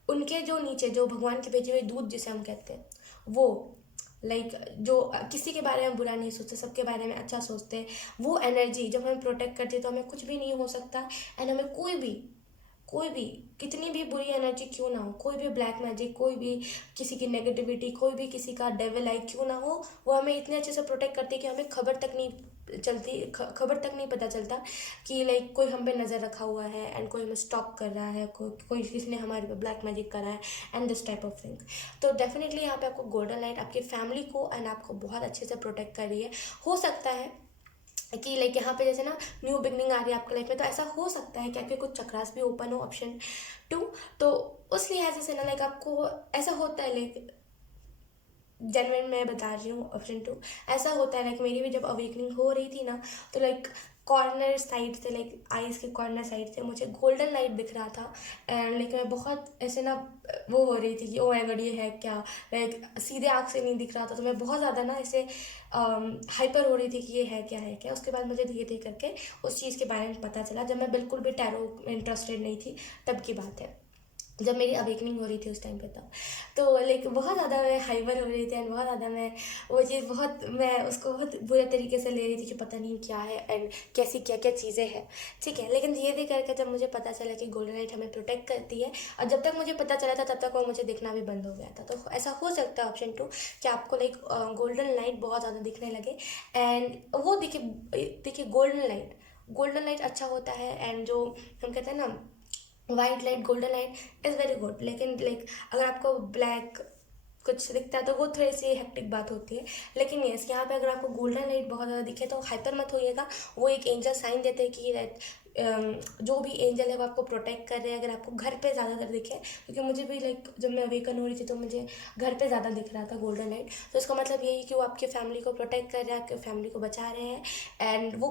उनके जो नीचे जो भगवान के भेजे हुए दूत जिसे हम कहते हैं, वो जो किसी के बारे में बुरा नहीं सोचते, सबके बारे में अच्छा सोचते हैं, वो एनर्जी जब हमें प्रोटेक्ट करती है तो हमें कुछ भी नहीं हो सकता। एंड हमें कोई भी कितनी भी बुरी एनर्जी क्यों ना हो, कोई भी ब्लैक मैजिक, कोई भी किसी की नेगेटिविटी, कोई भी किसी का डेविल आई क्यों ना हो, वो हमें इतने अच्छे से प्रोटेक्ट करती है कि हमें खबर तक नहीं पता चलता कि कोई हम पे नज़र रखा हुआ है, एंड कोई हमें स्टॉप कर रहा है, कोई किसी ने हमारे पे ब्लैक मैजिक करा है, and this type of thing. तो डेफिनेटली यहाँ पे आपको गोल्डन लाइट आपकी फैमिली को एंड आपको बहुत अच्छे से प्रोटेक्ट कर रही है। हो सकता है कि लाइक यहाँ पे जैसे ना न्यू बिगनिंग आ रही है आपके लाइफ में, तो ऐसा हो सकता है कि आपके कुछ चक्रास भी ओपन हो, ऑप्शन 2। तो उस लिहाज से ना लाइक आपको ऐसा होता है, लाइक जेनविन मैं बता रही हूँ, ऑप्शन 2 ऐसा होता है। लाइक मेरी भी जब अवेकनिंग हो रही थी ना, तो लाइक कॉर्नर साइड से, लाइक आईज के कॉर्नर साइड से मुझे गोल्डन लाइट दिख रहा था। एंड लाइक मैं बहुत ऐसे ना वो हो रही थी कि ओ माय गॉड ये है क्या, लाइक सीधे आँख से नहीं दिख रहा था, तो मैं बहुत ज़्यादा ना ऐसे हाइपर हो रही थी कि ये है क्या, है क्या। उसके बाद मुझे धीरे धीरे करके उस चीज़ के बारे में पता चला, जब मैं बिल्कुल भी टैरो में इंटरेस्टेड नहीं थी, तब की बात है, जब मेरी अवेकनिंग हो रही थी उस टाइम पे तब। तो लाइक बहुत ज़्यादा मैं हाइपर हो रही थी, एंड बहुत ज़्यादा मैं वो चीज़ बहुत, मैं उसको बहुत बुरे तरीके से ले रही थी कि पता नहीं क्या है एंड कैसी क्या क्या चीज़ें हैं, ठीक है। लेकिन धीरे धीरे करके जब मुझे पता चला कि गोल्डन लाइट हमें प्रोटेक्ट करती है, और जब तक मुझे पता चला था तब तक वो मुझे दिखना भी बंद हो गया था। तो ऐसा हो सकता है ऑप्शन 2 कि आपको लाइक गोल्डन लाइट बहुत ज़्यादा दिखने लगे। एंड वो देखिए गोल्डन लाइट अच्छा होता है, एंड जो हम कहते हैं ना white light, golden light is very good. लेकिन लाइक अगर आपको ब्लैक कुछ दिखता है तो वो थोड़ी सी हेक्टिक बात होती है। लेकिन यस, यहाँ पे अगर आपको गोल्डन लाइट बहुत ज़्यादा दिखे तो हाइपर मत होइएगा। वो एक एंजल साइन देते हैं कि जो भी एंजल है वो आपको प्रोटेक्ट कर रहे हैं। अगर आपको घर पे ज़्यादातर दिखे, क्योंकि मुझे भी लाइक जब मैं अवेकन हो रही थी तो मुझे घर पे ज़्यादा दिख रहा था गोल्डन लाइट, तो इसका मतलब यही कि वो आपके फैमिली को प्रोटेक्ट कर रहे हैं, आपके फैमिली को बचा रहे हैं। एंड वो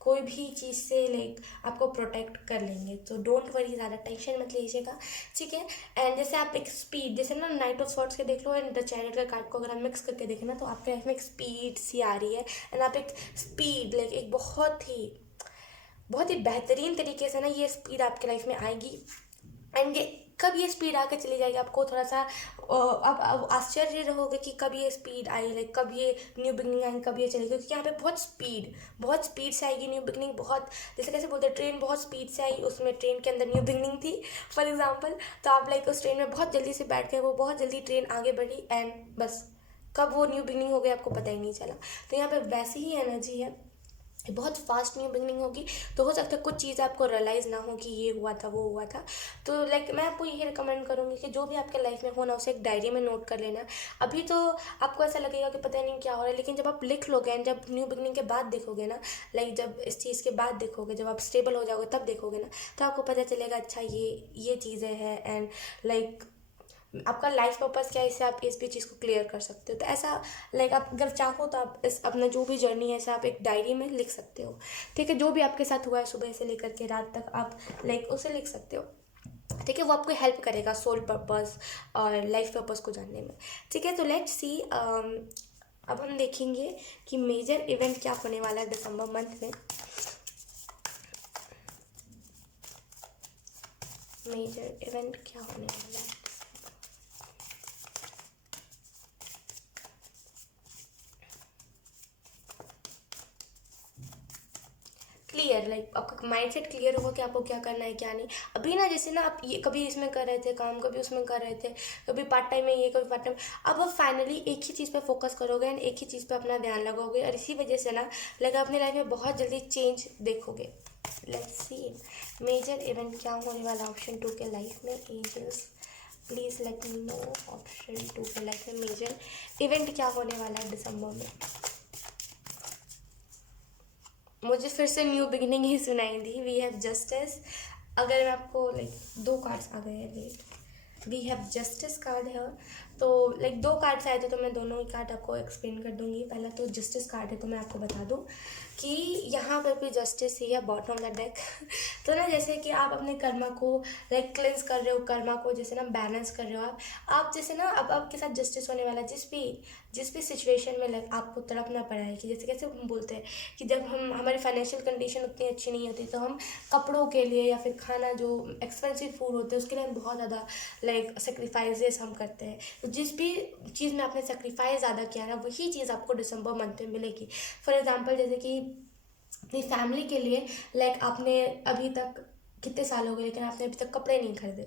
कोई भी चीज़ से लाइक आपको प्रोटेक्ट कर लेंगे, तो डोंट वरी, ज़्यादा टेंशन मत लीजिएगा, ठीक है। एंड जैसे आप एक स्पीड, जैसे ना नाइट ऑफ सॉर्ट्स के देख लो एंड द चैरियट के कार्ड को अगर आप मिक्स करके देखें ना, तो आपके लाइफ में एक स्पीड सी आ रही है। एंड आप एक स्पीड, लाइक एक बहुत ही बेहतरीन तरीके से ना ये स्पीड आपके लाइफ में आएगी। एंड कब ये स्पीड आके चली जाएगी, आपको थोड़ा सा अब आश्चर्य रहोगे कि कब ये स्पीड आई, लाइक कब ये न्यू बिगनिंग आई, कब ये चलेगी। क्योंकि यहाँ पे बहुत स्पीड से आएगी न्यू बिगनिंग। बहुत जैसे कैसे बोलते हैं, ट्रेन बहुत स्पीड से आई, उसमें ट्रेन के अंदर न्यू बिगनिंग थी फॉर एग्जाम्पल। तो आप लाइक उस ट्रेन में बहुत जल्दी से बैठ गए, वो बहुत जल्दी ट्रेन आगे बढ़ी, एंड बस कब वो न्यू बिगनिंग हो गई आपको पता ही नहीं चला। तो यहाँ पे वैसी ही एनर्जी है, बहुत फास्ट न्यू बिगनिंग होगी। तो हो सकता है कुछ चीज़ आपको रियलाइज़ ना हो कि ये हुआ था वो हुआ था। तो लाइक मैं आपको यही रिकमेंड करूँगी कि जो भी आपके लाइफ में हो ना, उसे एक डायरी में नोट कर लेना। अभी तो आपको ऐसा लगेगा कि पता नहीं क्या हो रहा है, लेकिन जब आप लिख लोगे एंड जब न्यू बिगनिंग के बाद देखोगे ना, लाइक जब इस चीज़ के बाद देखोगे, जब आप स्टेबल हो जाओगे तब देखोगे ना, तो आपको पता चलेगा अच्छा ये चीज़ें हैं। एंड लाइक आपका लाइफ पर्पस क्या है, इससे आप इस भी चीज़ को क्लियर कर सकते हो। तो ऐसा लाइक आप अगर चाहो तो आप इस अपना जो भी जर्नी है, ऐसा आप एक डायरी में लिख सकते हो, ठीक है। जो भी आपके साथ हुआ है सुबह से लेकर के रात तक, आप लाइक उसे लिख सकते हो, ठीक है। वो आपको हेल्प करेगा सोल पर्पस और लाइफ पर्पस को जानने में, ठीक है। तो लेट्स सी, अब हम देखेंगे कि मेजर इवेंट क्या होने वाला है दिसंबर मंथ में। मेजर इवेंट क्या होने वाला है, क्लियर, लाइक आपका माइंडसेट क्लियर होगा कि आपको क्या करना है क्या नहीं। अभी ना जैसे ना आप ये कभी इसमें कर रहे थे काम, कभी उसमें कर रहे थे, कभी पार्ट टाइम में ये, कभी पार्ट टाइम, अब आप फाइनली एक ही चीज़ पे फोकस करोगे एंड एक ही चीज़ पे अपना ध्यान लगाओगे, और इसी वजह से ना लाइक अपनी लाइफ में बहुत जल्दी चेंज देखोगे। लेट्स सी मेजर इवेंट क्या होने वाला ऑप्शन 2 के लाइफ में। Angels please let me know, option 2 के लाइफ में मेजर इवेंट क्या होने वाला है दिसंबर में। मुझे फिर से न्यू बिगिनिंग ही सुनाई दी। वी हैव जस्टिस, अगर मैं आपको लाइक दो कार्ड्स आ गए हैं, wait, we have justice card है। तो लाइक दो कार्ड्स आए थे, तो मैं दोनों ही कार्ड आपको एक्सप्लेन कर दूंगी। पहला तो जस्टिस कार्ड है, तो मैं आपको बता दूं कि यहाँ पर भी जस्टिस ही है बॉटम ऑफ द डेक। तो ना जैसे कि आप अपने कर्मा को लाइक क्लेंस कर रहे हो, कर्मा को जैसे ना बैलेंस कर रहे हो आप जैसे ना अब आपके साथ जस्टिस होने वाला है। जिस भी सिचुएशन में लाइक आपको तड़पना पड़ा है, कि जैसे कैसे हम बोलते हैं कि जब हमारी फाइनेंशियल कंडीशन उतनी अच्छी नहीं होती, तो हम कपड़ों के लिए या फिर खाना जो एक्सपेंसिव फूड होते हैं उसके लिए हम बहुत ज़्यादा लाइक सेक्रीफाइसेस हम करते हैं। तो जिस भी चीज़ में आपने सेक्रीफाइस ज़्यादा किया ना, वही चीज़ आपको दिसंबर मंथ में मिलेगी। फॉर एग्जाम्पल जैसे कि अपनी फैमिली के लिए लाइक आपने अभी तक कितने साल हो गए लेकिन आपने अभी तक कपड़े नहीं खरीदे,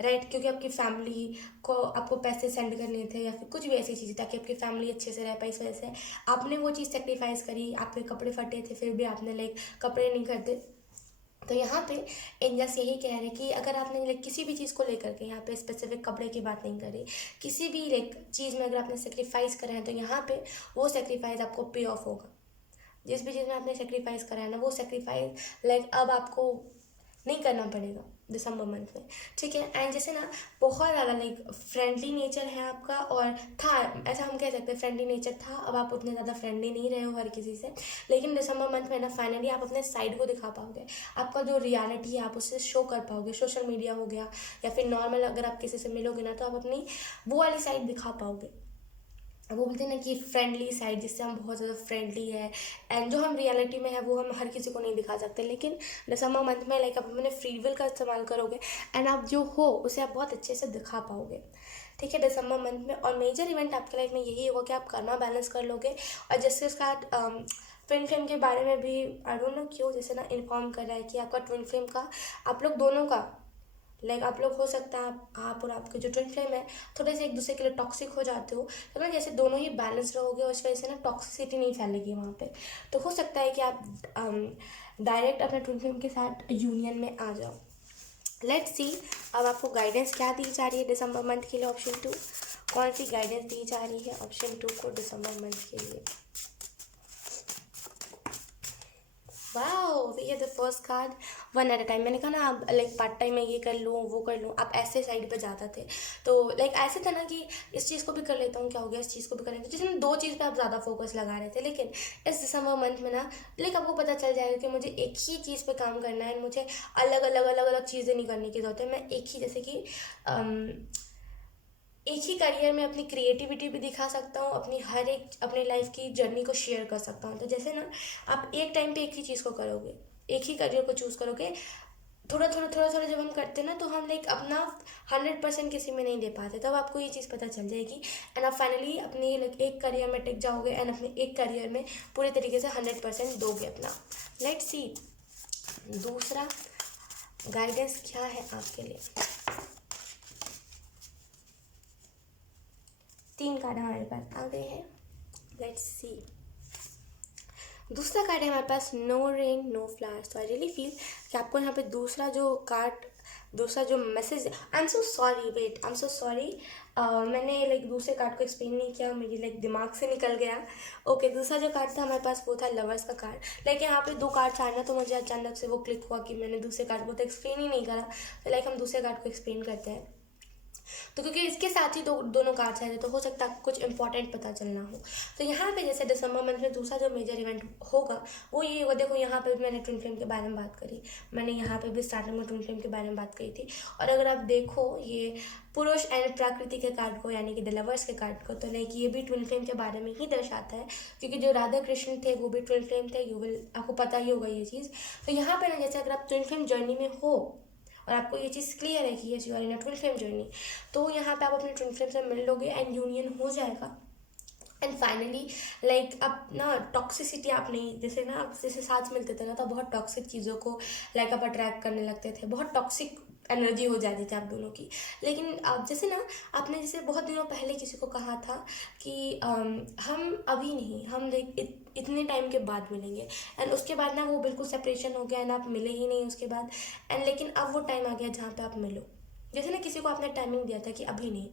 राइट, क्योंकि आपकी फैमिली को आपको पैसे सेंड करने थे या फिर कुछ भी ऐसी चीज़ ताकि आपकी फैमिली अच्छे से रह पाए, इस वजह से आपने वो चीज़ सेक्रीफाइस करी। आपके कपड़े फटे थे फिर भी आपने लाइक कपड़े नहीं खरीदे। तो यहाँ पे एंजल्स यही कह रहे हैं कि अगर आपने लाइक किसी भी चीज़ को लेकर के, यहाँ पे स्पेसिफिक कपड़े की बात नहीं करी, किसी भी लाइक चीज़ में अगर आपने सेक्रीफाइस करा है, तो यहाँ पे वो सेक्रीफाइस आपको पे ऑफ होगा। जिस भी चीज़ में आपने सेक्रीफाइस करा है ना, वो सेक्रीफाइस लाइक अब आपको नहीं करना पड़ेगा दिसंबर मंथ में, ठीक है। एंड जैसे ना बहुत ज़्यादा लाइक फ्रेंडली नेचर है आपका, और था, ऐसा हम कह सकते हैं फ्रेंडली नेचर था, अब आप उतने ज़्यादा फ्रेंडली नहीं रहे हो हर किसी से, लेकिन दिसंबर मंथ में ना फाइनली आप अपने साइड को दिखा पाओगे, आपका जो रियलिटी है आप उससे शो कर पाओगे। सोशल मीडिया हो गया या फिर नॉर्मल अगर आप किसी से मिलोगे ना, तो आप अपनी वो वाली साइड दिखा पाओगे। वो बोलते हैं ना कि फ्रेंडली साइड, जिससे हम बहुत ज़्यादा फ्रेंडली है, एंड जो हम रियलिटी में है वो हम हर किसी को नहीं दिखा सकते, लेकिन दिसंबर मंथ में लाइक आप अपने फ्री विल का इस्तेमाल करोगे एंड आप जो हो उसे आप बहुत अच्छे से दिखा पाओगे, ठीक है, दिसंबर मंथ में। और मेजर इवेंट आपके लाइफ में यही होगा कि आप कर्मा बैलेंस कर लोगे। और जिसके साथ ट्विन फ्लेम के बारे में भी आई डोंट नो क्यों जैसे ना इन्फॉर्म कर रहा है कि आपका ट्विन फ्लेम का, आप लोग दोनों का लाइक आप लोग हो सकता है आप और आपके जो ट्विन फ्लेम है थोड़े से एक दूसरे के लिए टॉक्सिक हो जाते हो, तो ना जैसे दोनों ही बैलेंस रहोगे और इस वजह से ना टॉक्सिसिटी नहीं फैलेगी वहाँ पे। तो हो सकता है कि आप डायरेक्ट अपने ट्विन फ्लेम के साथ यूनियन में आ जाओ। लेट्स सी अब आपको गाइडेंस क्या दी जा रही है दिसंबर मंथ के लिए। ऑप्शन 2 कौन सी गाइडेंस दी जा रही है ऑप्शन 2 को दिसंबर मंथ के लिए। वाओ, ये the first card, one at a time. मैंने कहा ना आप लाइक पार्ट टाइम में ये कर लूँ वो कर लूँ, आप ऐसे साइड पे जाते थे, तो लाइक ऐसे था ना कि इस चीज़ को भी कर लेता हूँ, क्या हो गया, इस चीज़ को भी कर लेता हूँ, जिसमें दो चीज़ पे आप ज़्यादा फोकस लगा रहे थे। लेकिन इस दिसंबर मंथ में ना लाइक आपको पता चल जाएगा कि मुझे एक ही चीज़ पे काम करना है, मुझे अलग अलग चीज़ें नहीं करने की जरूरत है। मैं एक ही जैसे कि एक ही करियर में अपनी क्रिएटिविटी भी दिखा सकता हूँ, अपनी हर एक अपनी लाइफ की जर्नी को शेयर कर सकता हूँ। तो जैसे ना आप एक टाइम पे एक ही चीज़ को करोगे, एक ही करियर को चूज़ करोगे, थोड़ा थोड़ा जब हम करते हैं ना तो हम लाइक अपना 100% किसी में नहीं दे पाते, तब आपको ये चीज़ पता चल जाएगी एंड आप फाइनली अपनी लाइक एक करियर में टिक जाओगे एंड अपने एक करियर में पूरे तरीके से 100% दोगे अपना। लेट्स सी दूसरा गाइडेंस क्या है आपके लिए। 3 कार्ड हमारे पास आ गए हैं। लेट्स सी दूसरा कार्ड है हमारे पास, नो रेन नो फ्लावर्स। तो आई रियली फील कि आपको यहाँ पे दूसरा जो message, I am so sorry, wait, I am so sorry, मैंने लाइक दूसरे कार्ड को एक्सप्लेन नहीं किया, मेरी लाइक दिमाग से निकल गया। ओके, दूसरा जो कार्ड था हमारे पास वो था लवर्स का कार्ड। लाइक यहाँ पे 2 कार्ड आए ना, तो मुझे अचानक से वो क्लिक हुआ कि मैंने दूसरे कार्ड को तो एक्सप्लेन ही नहीं करा, तो लाइक हम दूसरे कार्ड को एक्सप्लेन करते हैं। तो क्योंकि इसके साथ ही दोनों कार्ड्स आए थे, तो हो सकता है कुछ इंपॉर्टेंट पता चलना हो। तो यहाँ पे जैसे दिसंबर मंथ में दूसरा जो मेजर इवेंट होगा वो ये होगा। देखो यहाँ पे भी मैंने ट्विन फ्लेम के बारे में बात करी, मैंने यहाँ पे भी स्टार्टिंग में ट्विन फ्लेम के बारे में बात करी थी। और अगर आप देखो ये पुरुष एंड प्रकृति के कार्ड को, यानी कि द लवर्स के कार्ड को, तो लाइक ये भी ट्विन फ्लेम के बारे में ही दर्शाता है, क्योंकि जो राधा कृष्ण थे वो भी ट्विन फ्लेम थे। यू विल, आपको पता ही होगा ये चीज़। तो यहाँ पे ना जैसे अगर आप ट्विन फ्लेम जर्नी में हो और आपको ये चीज़ क्लियर है कि yes you are in a twin flame journey, तो यहाँ पे आप अपने ट्विन फ्लेम से मिल लोगे एंड यूनियन हो जाएगा। एंड फाइनली लाइक अब ना टॉक्सिसिटी आप नहीं, जैसे ना आप जैसे साथ मिलते थे ना तो बहुत टॉक्सिक चीज़ों को लाइक आप अट्रैक्ट करने लगते थे, बहुत टॉक्सिक एनर्जी हो जाती थी आप दोनों की। लेकिन अब जैसे ना आपने जैसे बहुत दिनों पहले किसी को कहा था कि हम अभी नहीं, हम लाइक इतने टाइम के बाद मिलेंगे, एंड उसके बाद ना वो बिल्कुल सेपरेशन हो गया एंड आप मिले ही नहीं उसके बाद। एंड लेकिन अब वो टाइम आ गया जहाँ पे आप मिलो। जैसे ना किसी को आपने टाइमिंग दिया था कि अभी नहीं,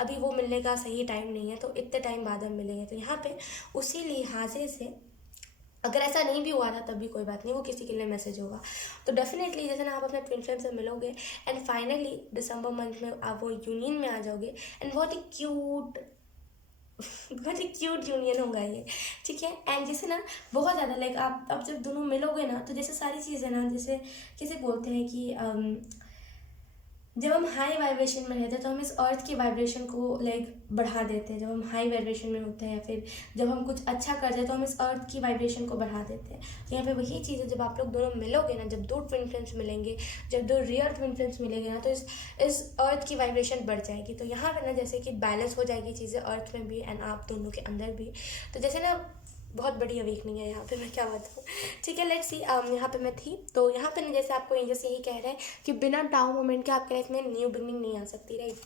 अभी वो मिलने का सही टाइम नहीं है, तो इतने टाइम बाद हम मिलेंगे। तो यहाँ पे उसी लिहाजे से अगर ऐसा नहीं भी हुआ था तब भी कोई बात नहीं, वो किसी के लिए मैसेज होगा। तो डेफिनेटली जैसे ना आप अपने ट्विन फ्लेम से मिलोगे एंड फाइनली दिसंबर मंथ में आप वो यूनियन में आ जाओगे एंड बहुत ही क्यूट यूनियन होगा ये, ठीक है। एंड जैसे ना बहुत ज़्यादा लाइक आप अब जब दोनों मिलोगे ना तो जैसे सारी चीज़ें ना, जैसे किसे बोलते हैं कि जब हम हाई वाइब्रेशन में रहते हैं तो हम इस अर्थ की वाइब्रेशन को लाइक बढ़ा देते हैं। जब हम हाई वाइब्रेशन में होते हैं या फिर जब हम कुछ अच्छा करते हैं तो हम इस अर्थ की वाइब्रेशन को बढ़ा देते हैं। तो यहाँ पे वही चीज़ है, जब आप लोग दोनों मिलोगे ना, जब 2 ट्विन फ्लेम्स मिलेंगे, जब 2 रियल ट्विन फ्लेम्स मिलेंगे ना, तो इस अर्थ की वाइब्रेशन बढ़ जाएगी। तो यहाँ पे ना जैसे कि बैलेंस हो जाएगी चीज़ें अर्थ में भी एंड आप दोनों के अंदर भी। तो जैसे ना बहुत बड़ी अवेकनिंग है यहाँ पे, मैं क्या बताऊँ, ठीक है। लेट्स सी यहाँ पे मैं थी, तो यहाँ पे ना जैसे आपको एंजल्स यही कह रहे हैं कि बिना डाउन मोमेंट के आपके लाइफ में न्यू बिगनिंग नहीं आ सकती, राइट।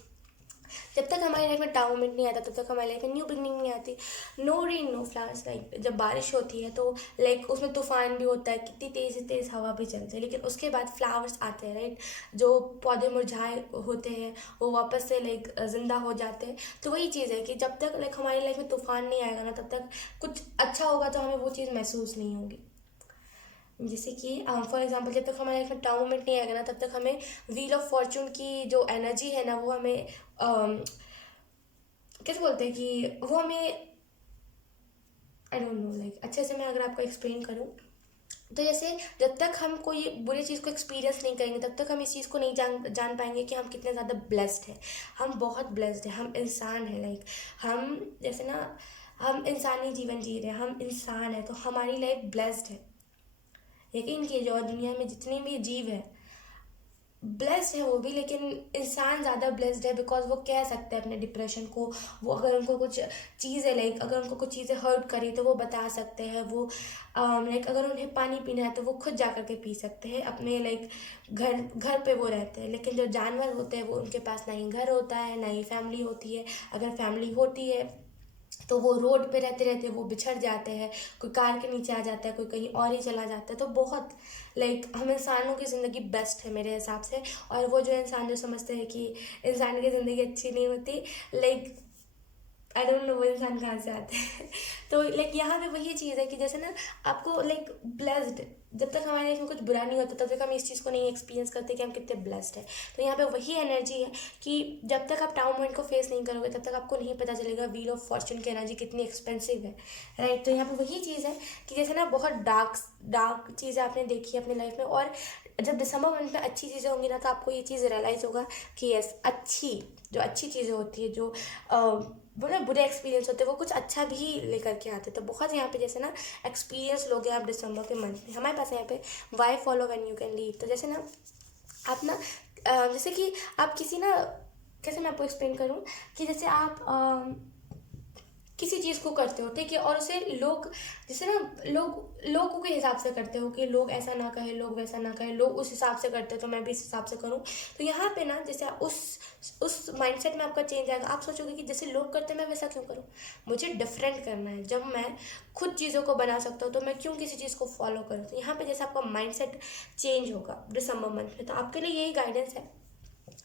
जब तक हमारी लाइफ में डाउन मोमेंट नहीं आता तब तक हमारी लाइफ में न्यू बिगनिंग नहीं आती। No rain no flowers, like जब बारिश होती है तो लाइक उसमें तूफान भी होता है, कितनी तेज़ तेज़ हवा भी चलती है, लेकिन उसके बाद फ्लावर्स आते हैं, राइट। जो पौधे मुरझाए होते हैं वो वापस से लाइक ज़िंदा हो जाते हैं। तो वही चीज़ है कि जब तक लाइक हमारी लाइफ में तूफान नहीं आएगा ना तब तक कुछ अच्छा होगा तो हमें वो चीज़ महसूस नहीं होगी। जैसे कि फॉर एग्जांपल जब तक हमारे लाइफ में डाउन मोमेंट नहीं आएगा ना तब तक हमें व्हील ऑफ फॉर्चून की जो एनर्जी है ना वो हमें कैसे बोलते हैं कि वो हमें, आई डोंट नो लाइक अच्छे से मैं अगर आपको एक्सप्लेन करूँ तो जैसे जब तक हम कोई बुरी चीज़ को एक्सपीरियंस नहीं करेंगे तब तक हम इस चीज़ को नहीं जान पाएंगे कि हम कितने ज़्यादा ब्लेस्ड हैं। हम बहुत ब्लेस्ड हैं, हम इंसान हैं, लाइक हम जैसे ना हम इंसानी जीवन जी रहे हैं, हम इंसान हैं तो हमारी लाइफ ब्लेस्ड है। यकीन कीजिए और दुनिया में जितने भी जीव हैं ब्लेस्ड है वो भी, लेकिन इंसान ज़्यादा ब्लेस्ड है बिकॉज वो कह सकते हैं अपने डिप्रेशन को। वो अगर उनको कुछ चीज़ें लाइक अगर उनको कुछ चीज़ें हर्ट करी तो वो बता सकते हैं। वो लाइक अगर उन्हें पानी पीना है तो वो खुद जा कर के पी सकते हैं अपने लाइक घर घर पे वो रहते हैं। लेकिन जो जानवर होते हैं वो उनके पास ना ही घर होता है ना ही फैमिली होती है। अगर फैमिली होती है तो वो रोड पे रहते रहते वो बिछड़ जाते हैं, कोई कार के नीचे आ जाता है, कोई कहीं और ही चला जाता है। तो बहुत लाइक हम इंसानों की ज़िंदगी बेस्ट है मेरे हिसाब से। और वो जो इंसान जो समझते हैं कि इंसान की ज़िंदगी अच्छी नहीं होती, लाइक आई डोंट नो वो इंसान कहाँ से आते हैं। तो लाइक यहाँ पे वही चीज़ है कि जैसे ना आपको लाइक ब्लेस्ड, जब तक हमारे लाइफ में कुछ बुरा नहीं होता तब तक हम इस चीज़ को नहीं एक्सपीरियंस करते कि हम कितने ब्लेस्ड हैं। तो यहाँ पे वही एनर्जी है कि जब तक आप डाउन मोमेंट को फेस नहीं करोगे तब तक आपको नहीं पता चलेगा व्हील ऑफ फॉर्चून की एनर्जी कितनी एक्सपेंसिव है, राइट। तो यहाँ पे वही चीज़ है कि जैसे ना बहुत डार्क डार्क चीज़ें आपने देखी है अपनी लाइफ में, और जब दिसंबर मंथ में अच्छी चीज़ें होंगी ना तो आपको ये चीज़ रियलाइज़ होगा कि यस अच्छी चीज़ें होती है, जो बोले बुरे एक्सपीरियंस होते हैं वो कुछ अच्छा भी लेकर के आते हैं। तो बहुत यहाँ पे जैसे ना एक्सपीरियंस लोगे आप दिसंबर के मंथ में। हमारे पास यहाँ पे why follow when you can lead. तो जैसे ना आप ना जैसे कि आप किसी ना, कैसे मैं आपको एक्सप्लेन करूँ कि जैसे आप किसी चीज़ को करते हो, ठीक है, और उसे लोग जैसे ना लोगों के हिसाब से करते हो कि लोग ऐसा ना कहे, लोग वैसा ना कहे, लोग उस हिसाब से करते हो तो मैं भी इस हिसाब से करूँ। तो यहाँ पे ना जैसे उस माइंडसेट में आपका चेंज आएगा। आप सोचोगे कि जैसे लोग करते हैं मैं वैसा क्यों करूँ, मुझे डिफरेंट करना है। जब मैं खुद चीज़ों को बना सकता हूँ तो मैं क्यों किसी चीज़ को फॉलो करूँ। तो यहाँ पे जैसे आपका माइंडसेट चेंज होगा दिसंबर मंथ में। तो आपके लिए यही गाइडेंस है।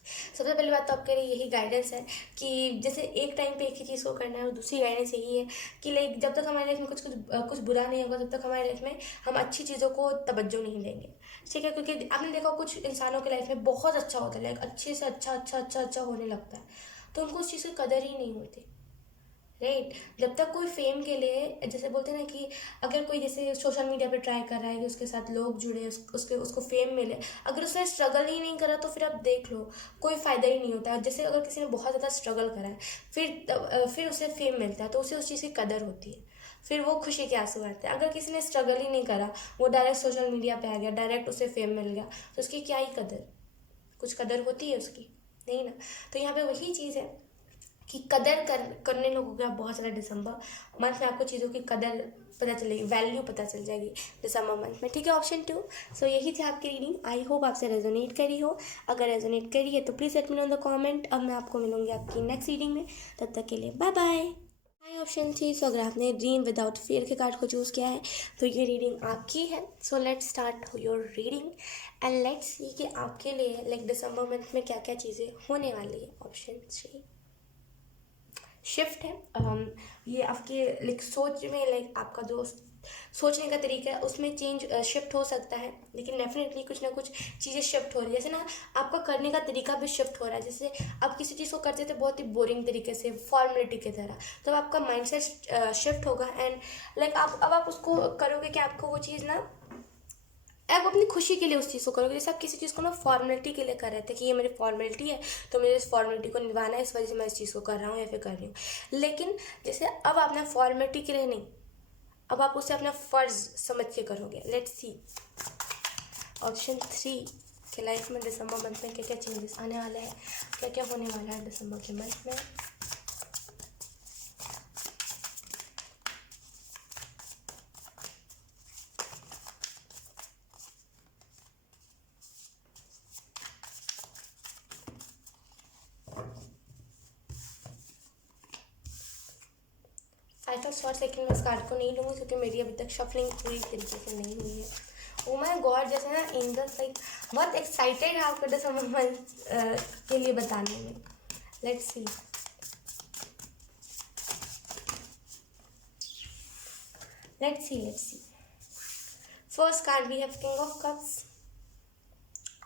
सबसे पहली बात तो आपके लिए यही गाइडेंस है कि जैसे एक टाइम पे एक ही चीज़ को करना है, और दूसरी गाइडेंस यही है कि लाइक जब तक हमारी लाइफ में कुछ बुरा नहीं होगा तब तक हमारी लाइफ में हम अच्छी चीज़ों को तवज्जो नहीं देंगे, ठीक है। क्योंकि आपने देखा कुछ इंसानों की लाइफ में बहुत अच्छा होता है, लाइक अच्छे से अच्छा होने लगता है तो उनको उस चीज़ की कदर ही नहीं होती, राइट। जब तक कोई फेम के लिए, जैसे बोलते हैं ना कि अगर कोई जैसे सोशल मीडिया पे ट्राई कर रहा है कि उसके साथ लोग जुड़े, उसको फेम मिले, अगर उसने स्ट्रगल ही नहीं करा तो फिर आप देख लो कोई फ़ायदा ही नहीं होता है। जैसे अगर किसी ने बहुत ज़्यादा स्ट्रगल करा है फिर उसे फेम मिलता है तो उसे उस चीज़ की कदर होती है, फिर वो खुशी के आंसू आते हैं। अगर किसी ने स्ट्रगल ही नहीं करा, वो डायरेक्ट सोशल मीडिया पे आ गया, डायरेक्ट उसे फेम मिल गया, तो उसकी क्या ही कदर, कुछ कदर होती है उसकी, नहीं ना। तो यहाँ पे वही चीज़ है कि करने लगोगे आप बहुत ज़्यादा दिसंबर मंथ में, आपको चीज़ों की कदर पता चलेगी, वैल्यू पता चल जाएगी दिसंबर मंथ में, ठीक है। ऑप्शन 2। सो यही थी आपकी रीडिंग। आई होप आपसे रेजोनेट करी हो। अगर रेजोनेट करी है तो please let me no in the comment. अब मैं आपको मिलूंगी आपकी नेक्स्ट रीडिंग में, तब तक के लिए बाय बाय। High option 3। सो अगर आपने ड्रीम विदाउट फियर के कार्ड को चूज़ किया है तो ये रीडिंग आपकी है। So let's start your reading and let's see कि आपके लिए लाइक दिसंबर मंथ में क्या क्या चीज़ें होने वाली है। ऑप्शन 3 शिफ्ट है। ये आपके लाइक सोच में, लाइक आपका जो सोचने का तरीका है उसमें चेंज शिफ्ट हो सकता है, लेकिन डेफिनेटली कुछ ना कुछ चीज़ें शिफ्ट हो रही है। जैसे ना आपका करने का तरीका भी शिफ्ट हो रहा है। जैसे आप किसी चीज़ को करते थे बहुत ही बोरिंग तरीके से, फॉर्मेलिटी की तरह, तो आपका माइंडसेट शिफ्ट होगा एंड लाइक आप उसको करोगे कि आपको वो चीज़ ना, आप अपनी खुशी के लिए उस चीज़ को करोगे। जैसे आप किसी चीज़ को ना फॉर्मेलिटी के लिए कर रहे थे कि ये मेरी फॉर्मेलिटी है तो मुझे इस फॉर्मेलिटी को निभाना है, इस वजह से मैं इस चीज़ को कर रहा हूँ या फिर कर रही हूँ। लेकिन जैसे अब आप ना फॉर्मेलिटी के लिए नहीं, अब आप उसे अपना फ़र्ज़ समझ के करोगे। लेट्स सी ऑप्शन 3 के लाइफ में दिसंबर मंथ में क्या क्या चेंजेस आने वाले हैं, क्या क्या होने वाला है दिसंबर के मंथ में। तो शॉर्ट सेकंड में इस कार्ड को नहीं लूँगी क्योंकि मेरी अभी तक शफलिंग पूरी तरीके से नहीं हुई है। ओ माय गॉड, जैसे ना एंजल्स लाइक बहुत एक्साइटेड है आपको दिसंबर मंथ के लिए बताने में। Let's see. Let's see. First card we have king of cups.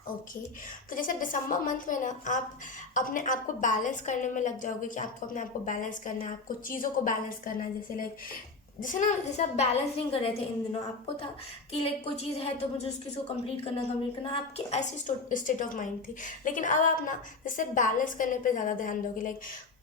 Okay तो जैसे दिसंबर मंथ में ना आप अपने आप को बैलेंस करने में लग जाओगे कि आपको अपने आप को बैलेंस करना है, आपको चीज़ों को बैलेंस करना है। जैसे आप बैलेंस नहीं कर रहे थे इन दिनों, आपको था कि लाइक कोई चीज़ है तो मुझे उसको कंप्लीट करना, आपकी ऐसी स्टेट ऑफ माइंड थी। लेकिन अब आप ना जैसे बैलेंस करने पे ज़्यादा ध्यान दोगे। लाइक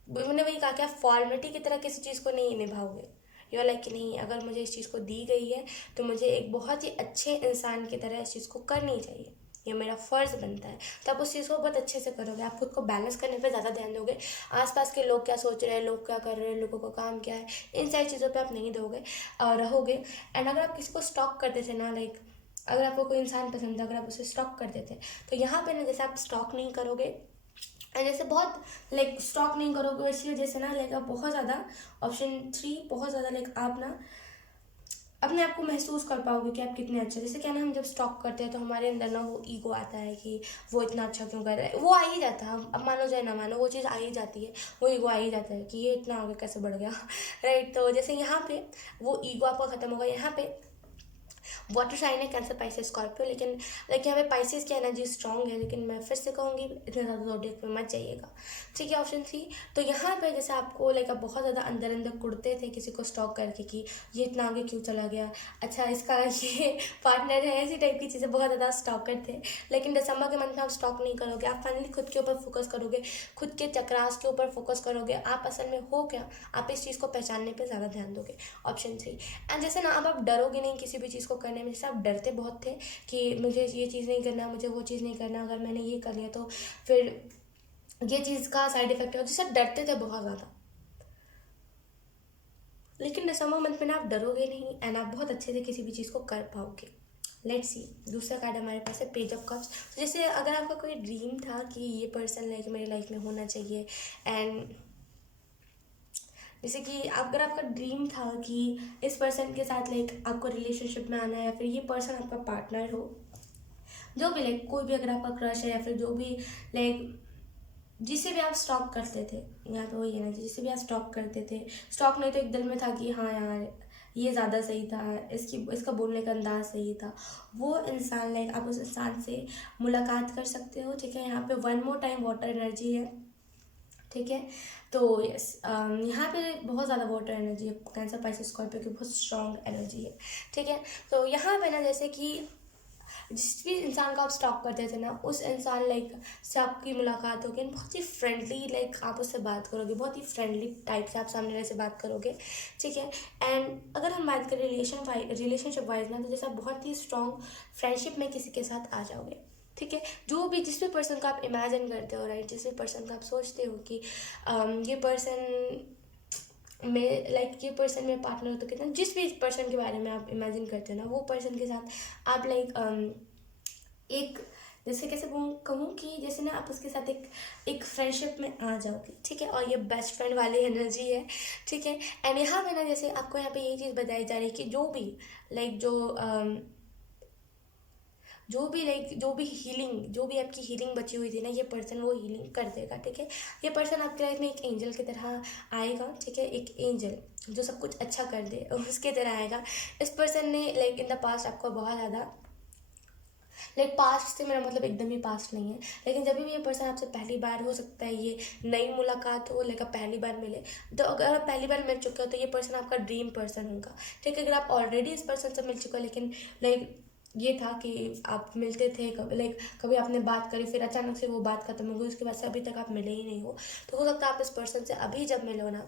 मैंने वही कहा कि आप फॉर्मेलिटी की तरह किसी चीज़ को नहीं निभाओगे। यू आर लाइक कि नहीं, अगर मुझे इस चीज़ को दी गई है तो मुझे एक बहुत ही अच्छे इंसान की तरह इस चीज़ को करनी चाहिए, ये मेरा फ़र्ज़ बनता है। तो आप उस चीज़ को बहुत अच्छे से करोगे, आप खुद को बैलेंस करने पे ज़्यादा ध्यान दोगे। आसपास के लोग क्या सोच रहे हैं, लोग क्या कर रहे हैं, लोगों का काम क्या है, इन सारी चीज़ों पे आप नहीं दोगे और रहोगे। एंड अगर आप किसी को स्टॉक करते थे ना, लाइक अगर आपको कोई इंसान पसंद है, अगर आप उसे स्टॉक करते थे तो यहाँ पे ना जैसे आप स्टॉक नहीं करोगे एंड जैसे बहुत लाइक स्टॉक नहीं करोगे, इसी वजह से ना लाइक आप बहुत ज़्यादा ऑप्शन 3 बहुत ज़्यादा लाइक आप ना अपने आप को महसूस कर पाओगे कि आप कितने अच्छे। जैसे क्या ना, हम जब स्टॉक करते हैं तो हमारे अंदर ना वो ईगो आता है कि वो इतना अच्छा क्यों कर रहा है, वो आ ही जाता है। अब मानो चाहे ना मानो वो चीज़ आ ही जाती है, वो ईगो आ ही जाता है कि ये इतना आगे कैसे बढ़ गया राइट। तो जैसे यहाँ पे वो ईगो आपका ख़त्म होगा। यहाँ पे वाटर साइन है कैंसर, पाइसेस, स्कॉर्पियो, लेकिन लाइक यहाँ पे पाइसेस की एनर्जी स्ट्रॉन्ग है। लेकिन मैं फिर से कहूँगी इतने ज़्यादा ज़ोडिएक पे मत जाइएगा, ठीक है। ऑप्शन 3 तो यहाँ पे जैसे आपको लाइक आप बहुत ज़्यादा अंदर अंदर कुड़ते थे किसी को स्टॉक करके कि ये इतना आगे क्यों चला गया, अच्छा इसका ये पार्टनर है, ऐसी टाइप की चीज़ें बहुत ज़्यादा स्टॉकर थे। लेकिन दिसंबर के मंथ में आप स्टॉक नहीं करोगे, आप फाइनली खुद के ऊपर फोकस करोगे, खुद के चक्रास के ऊपर फोकस करोगे। आप असल में हो क्या, आप इस चीज़ को पहचानने पर ज़्यादा ध्यान दोगे। ऑप्शन 3 एंड जैसे ना अब आप डरोगे नहीं किसी भी चीज़ को करने में। जैसे आप डरते बहुत थे कि मुझे ये चीज़ नहीं करना, मुझे वो चीज़ नहीं करना, अगर मैंने ये कर लिया तो फिर ये चीज़ का साइड इफेक्ट है, जैसे डरते थे बहुत ज़्यादा। लेकिन दिसंबर मंथ में ना आप डरोगे नहीं एंड आप बहुत अच्छे से किसी भी चीज़ को कर पाओगे। लेट्स सी, दूसरा कार्ड हमारे पास है पेज ऑफ कप्स। तो जैसे अगर आपका कोई ड्रीम था कि ये पर्सन लाइक मेरी लाइफ में होना चाहिए, एंड जैसे कि अगर आपका ड्रीम था कि इस पर्सन के साथ लाइक आपको रिलेशनशिप में आना है, या फिर ये पर्सन आपका पार्टनर हो, जो भी लाइक कोई भी अगर आपका क्रश है, या फिर जो भी लाइक जिसे भी आप स्टॉक करते थे, यहाँ पे वही है ना, जिसे भी आप स्टॉक करते थे, स्टॉक नहीं तो एक दिल में था कि हाँ यार ये ज़्यादा सही था, इसका बोलने का अंदाज सही था, वो इंसान लाइक आप उस इंसान से मुलाकात कर सकते हो, ठीक है। यहाँ पे one more time water energy है, ठीक है। तो यस यहाँ पे बहुत ज़्यादा वाटर एनर्जी है, कैंसर, पाइसेस, स्कॉर्पियो की बहुत स्ट्रॉन्ग एनर्जी है, ठीक है। तो यहाँ पे ना जैसे कि जिस भी इंसान को आप स्टॉक करते थे ना, उस इंसान लाइक से आपकी मुलाकात होगी, बहुत ही फ्रेंडली लाइक आप उससे बात करोगे, बहुत ही फ्रेंडली टाइप से आप सामने वाले से बात करोगे, ठीक है। एंड अगर हम बात करें रिलेशनशिप वाइज ना, तो जैसे आप बहुत ही स्ट्रॉन्ग फ्रेंडशिप में किसी के साथ आ जाओगे, ठीक है। जिस भी पर्सन को आप इमेजिन करते हो राइट, जिस भी पर्सन को आप सोचते हो कि ये पर्सन में लाइक ये पर्सन में पार्टनर हो, तो कितना जिस भी पर्सन के बारे में आप इमेजिन करते हो ना, वो पर्सन के साथ आप लाइक एक जैसे कैसे कहूँ कि जैसे ना आप उसके साथ एक फ्रेंडशिप में आ जाओगे, ठीक है। और ये बेस्ट फ्रेंड वाली एनर्जी है, ठीक है। एंड यहाँ पे ना जैसे आपको यहाँ पे ये चीज़ बताई जा रही है कि जो भी लाइक जो भी आपकी हीलिंग बची हुई थी ना, ये पर्सन वो हीलिंग कर देगा, ठीक है। ये पर्सन आपके लाइफ में एक एंजल की तरह आएगा, ठीक है। एक एंजल जो सब कुछ अच्छा कर दे उसके तरह आएगा। इस पर्सन ने लाइक इन द पास्ट आपको बहुत ज़्यादा लाइक पास्ट से मेरा मतलब एकदम ही पास्ट नहीं है, लेकिन जब भी ये पर्सन आपसे पहली बार, हो सकता है ये नई मुलाकात हो, लाइक आप पहली बार मिले, तो अगर आप पहली बार मिल चुके हो तो ये पर्सन आपका ड्रीम पर्सन होगा, ठीक है। अगर आप ऑलरेडी इस पर्सन से मिल चुके हो, लेकिन लाइक ये था कि आप मिलते थे कभी आपने बात करी, फिर अचानक से वो बात खत्म हो गई, उसके बाद से अभी तक आप मिले ही नहीं हो, तो हो सकता है आप इस पर्सन से अभी जब मिलो ना,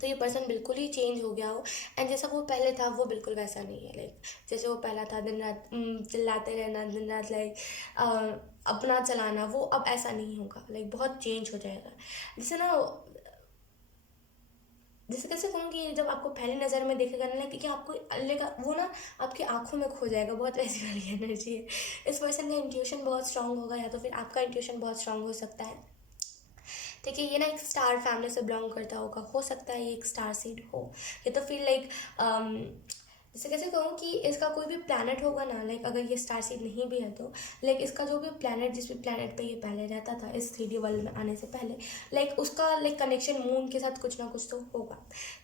तो ये पर्सन बिल्कुल ही चेंज हो गया हो। एंड जैसा वो पहले था वो बिल्कुल वैसा नहीं है। लाइक जैसे वो पहला था, दिन रात चिल्लाते रहना, दिन रात लाइक अपना चलाना, वो अब ऐसा नहीं होगा, लाइक बहुत चेंज हो जाएगा। जैसे कैसे कहूँगी, जब आपको पहली नज़र में देखेगा ना, कि आपको लेगा वो ना आपकी आंखों में खो जाएगा, बहुत वैसी वाली एनर्जी है। इस पर्सन का इंट्यूशन बहुत स्ट्रांग होगा, या तो फिर आपका इंट्यूशन बहुत स्ट्रांग हो सकता है। ठीक है। ये ना एक स्टार फैमिली से बिलोंग करता होगा, हो सकता है ये एक स्टार सीड हो, ये तो फिर लाइक जैसे कैसे कहूँ कि इसका कोई भी प्लैनेट होगा ना, लाइक अगर ये स्टार सीड नहीं भी है तो लाइक इसका जो भी प्लैनेट, जिस भी प्लैनेट पे ये पहले रहता था इस 3D वर्ल्ड में आने से पहले, लाइक उसका लाइक कनेक्शन मून के साथ कुछ ना कुछ तो होगा।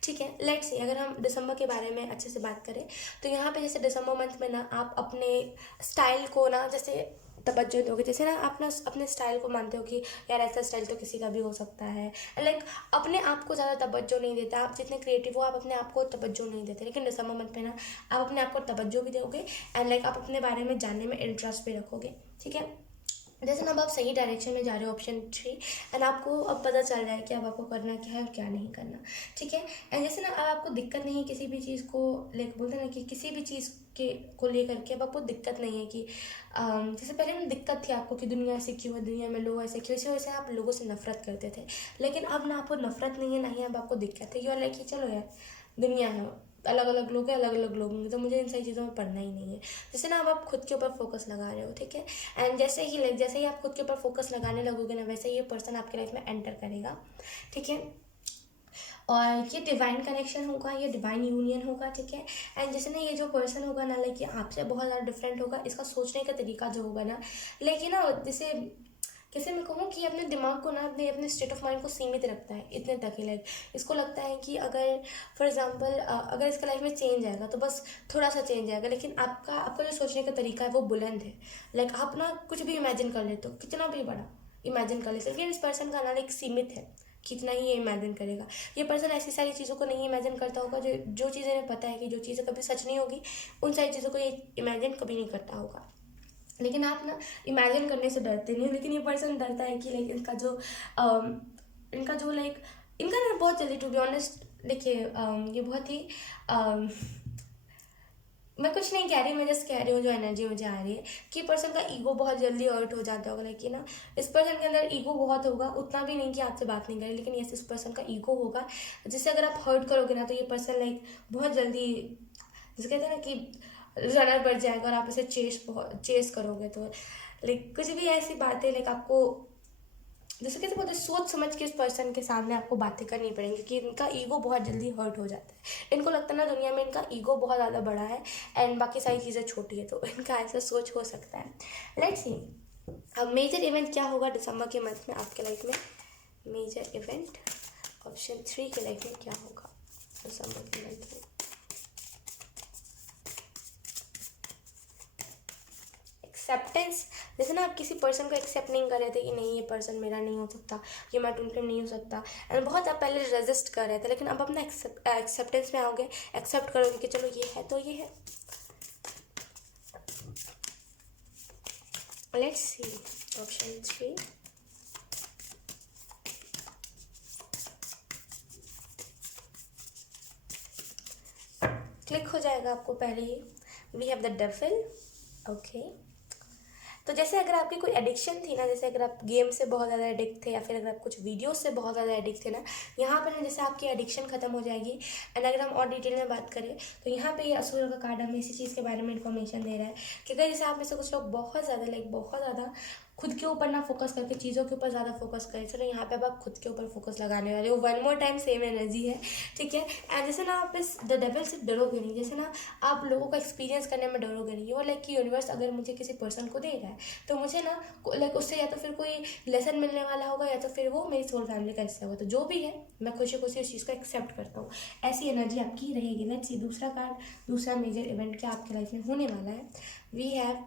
ठीक है, लेट्स सी अगर हम दिसंबर के बारे में अच्छे से बात करें तो यहाँ पे जैसे दिसंबर मंथ में ना आप अपने स्टाइल को ना जैसे तवज्जो दोगे, जैसे ना आप ना अपने स्टाइल को मानते हो कि यार ऐसा स्टाइल तो किसी का भी हो सकता है, लाइक अपने आप को ज़्यादा तवज्जो नहीं देता। आप जितने क्रिएटिव हो आप अपने आप को तवज्जो नहीं देते, लेकिन दिसंबर मंथ में ना आप अपने आप को तवज्जो भी दोगे एंड लाइक आप अपने बारे में जानने में इंटरेस्ट भी रखोगे। ठीक है, जैसे ना अब आप सही डायरेक्शन में जा रहे हो, ऑप्शन 3, एंड आपको अब पता चल रहा है कि अब आपको करना क्या है और क्या नहीं करना। ठीक है, एंड जैसे ना अब आपको दिक्कत नहीं है किसी भी चीज़ को, लाइक बोलते हैं ना कि किसी भी चीज़ के को लेकर के अब आपको दिक्कत नहीं है कि जैसे पहले में दिक्कत थी आपको कि दुनिया ऐसे क्यों है, दुनिया में लोग ऐसे क्यों, इसी वजह से आप लोगों से नफरत करते थे। लेकिन अब ना आपको नफरत नहीं है, ना ही अब आपको दिक्कत है, यू आर लाइक कि चलो यार दुनिया है, अलग अलग लोग हैं, अलग अलग लोग होंगे, तो मुझे इन सारी चीज़ों में पढ़ना ही नहीं है। जैसे ना अब आप खुद के ऊपर फोकस लगा रहे हो। ठीक है, एंड जैसे ही आप खुद के ऊपर फोकस लगाने लगोगे ना, वैसे ही ये पर्सन आपके लाइफ में एंटर करेगा। ठीक है, और ये डिवाइन कनेक्शन होगा, ये डिवाइन यूनियन होगा। ठीक है, एंड जैसे ना ये जो पर्सन होगा ना, लाइक ये आपसे बहुत ज़्यादा डिफरेंट होगा, इसका सोचने का तरीका जो होगा ना, लाइक ये ना जैसे कैसे मैं कहूँ कि अपने दिमाग को ना अपने स्टेट ऑफ माइंड को सीमित रखता है इतने तक ही। लाइक इसको लगता है कि अगर फॉर एग्जांपल अगर इसका लाइफ में चेंज आएगा तो बस थोड़ा सा चेंज आएगा, लेकिन आपका आपका जो सोचने का तरीका है वो बुलंद है। लाइक आप ना कुछ भी इमेजिन कर लेते हो, कितना भी बड़ा इमेजिन कर लेते हो, लेकिन इस पर्सन का ना एक सीमित है, कितना ही ये इमेजिन करेगा। ये पर्सन ऐसी सारी चीज़ों को नहीं इमेजिन करता होगा जो जो चीज़ें इन्हें पता है कि जो चीज़ें कभी सच नहीं होगी, उन सारी चीज़ों को ये इमेजिन कभी नहीं करता होगा। लेकिन आप ना इमेजिन करने से डरते नहीं हो, लेकिन ये पर्सन डरता है कि लाइक इनका जो लाइक इनका ना बहुत जल्दी, टू बी ऑनेस्ट देखिए ये बहुत ही मैं कुछ नहीं कह रही, मैं जस्ट कह रही हूँ जो एनर्जी मुझे आ रही है कि पर्सन का ईगो बहुत जल्दी हर्ट हो जाता होगा। लाइक ना इस पर्सन के अंदर ईगो बहुत होगा, उतना भी नहीं कि आपसे बात नहीं करे, लेकिन यस इस पर्सन का ईगो होगा, जिससे अगर आप हर्ट करोगे ना तो ये पर्सन लाइक बहुत जल्दी, जैसे कहते हैं ना कि रनर बढ़ जाएगा और आप इसे चेस करोगे, तो लाइक कुछ भी ऐसी बातें लाइक आपको जैसे कैसे बोलते सोच समझ के इस पर्सन के सामने आपको बातें करनी पड़ेंगी, क्योंकि इनका ईगो बहुत जल्दी हर्ट हो जाता है। इनको लगता है ना दुनिया में इनका ईगो बहुत ज़्यादा बड़ा है एंड बाकी सारी चीज़ें छोटी है, तो इनका ऐसा सोच हो सकता है। लेट्स सी अब मेजर इवेंट क्या होगा दिसंबर के मंथ में आपके लाइफ में। मेजर इवेंट ऑप्शन 3 के लाइफ में क्या होगा दिसंबर के मंथ में। एक्सेप्टेंस, जैसे ना आप किसी पर्सन को एक्सेप्ट नहीं कर रहे थे कि नहीं ये पर्सन मेरा नहीं हो सकता, ये मैं टून नहीं हो सकता, एंड बहुत आप पहले रेजिस्ट कर रहे थे, लेकिन अब अपना एक्सेप्टेंस में आओगे, एक्सेप्ट करोगे कि चलो ये है तो ये है। Let's C option 3। क्लिक हो जाएगा आपको पहले ही, we have the devil. Okay, तो जैसे अगर आपकी कोई एडिक्शन थी ना, जैसे अगर आप गेम से बहुत ज़्यादा एडिक्ट थे या फिर अगर आप कुछ वीडियोस से बहुत ज़्यादा एडिक्ट थे ना, यहाँ पर ना जैसे आपकी एडिक्शन खत्म हो जाएगी। एंड अगर हम और डिटेल में बात करें तो यहाँ पे ये असुर का कार्ड हमें इसी चीज़ के बारे में इन्फॉर्मेशन दे रहा है कि अगर जैसे आप में से कुछ लोग बहुत ज़्यादा लाइक बहुत ज़्यादा खुद के ऊपर ना फोकस करके चीज़ों के ऊपर ज़्यादा फोकस करें, चलो यहाँ पे अब आप खुद के ऊपर फोकस लगाने वाले हो। One more time same energy है। ठीक है, एंड जैसे ना आप इस द डेविल से डरोगे नहीं, जैसे ना आप लोगों को एक्सपीरियंस करने में डरोगे नहीं। वो लाइक कि यूनिवर्स अगर मुझे किसी पर्सन को दे रहा है तो मुझे ना लाइक उससे या तो फिर कोई लेसन मिलने वाला होगा या तो फिर वो मेरी सोल फैमिली का हिस्सा होगा, तो जो भी है मैं खुशी खुशी उस चीज़ को एक्सेप्ट करता हूँ। ऐसी एनर्जी आपकी रहेगी। लेट्स सी दूसरा कार्ड, दूसरा मेजर इवेंट क्या आपकी लाइफ में होने वाला है। वी हैव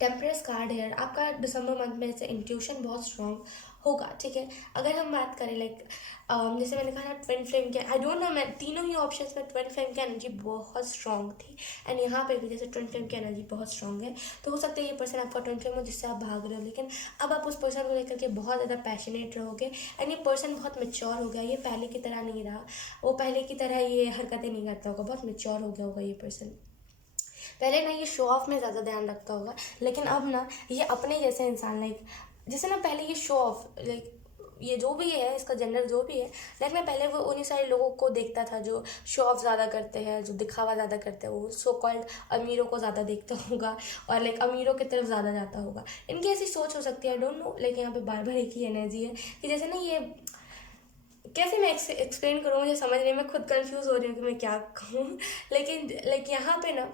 टेम्परेस कार्ड है। आपका दिसंबर मंथ में जैसे इंट्यूशन बहुत स्ट्रॉन्ग होगा। ठीक है, अगर हम बात करें लाइक जैसे मैंने कहा ना ट्विन फ्लेम के, आई डोंट नो, मैं तीनों ही ऑप्शंस में ट्विन फ्लेम की एनर्जी बहुत स्ट्रॉन्ग थी एंड यहाँ पे भी जैसे ट्विन फ्लेम की एनर्जी बहुत स्ट्रॉन्ग है, तो हो सकता है ये पर्सन आपका ट्विन फ्लेम हो जिससे आप भाग रहे हो, लेकिन अब आप उस पर्सन को लेकर के बहुत ज़्यादा पैशनेट रहोगे एंड ये पर्सन बहुत मेच्योर हो गया। ये पहले की तरह नहीं रहा, वो पहले की तरह ये हरकतें नहीं करता होगा, बहुत मेच्योर हो गया होगा ये पर्सन। पहले ना ये शो ऑफ में ज़्यादा ध्यान रखता होगा, लेकिन अब ना ये अपने जैसे इंसान लाइक जैसे ना पहले ये शो ऑफ लाइक ये जो भी है, इसका जेंडर जो भी है, लाइक मैं पहले वो उन्हीं सारे लोगों को देखता था जो शो ऑफ ज़्यादा करते हैं, जो दिखावा ज़्यादा करते हैं, वो सो कॉल्ड अमीरों को ज़्यादा देखता होगा और लाइक अमीरों की तरफ ज़्यादा जाता होगा। इनकी ऐसी सोच हो सकती है, आई डोंट नो, लेकिन यहाँ पे बार बार एक ही एनर्जी है कि जैसे ना ये कैसे मैं एक्सप्लेन करूँ, मुझे समझ नहीं, मैं खुद कंफ्यूज हो रही हूँ कि मैं क्या कहूँ। लेकिन लाइक यहाँ पे ना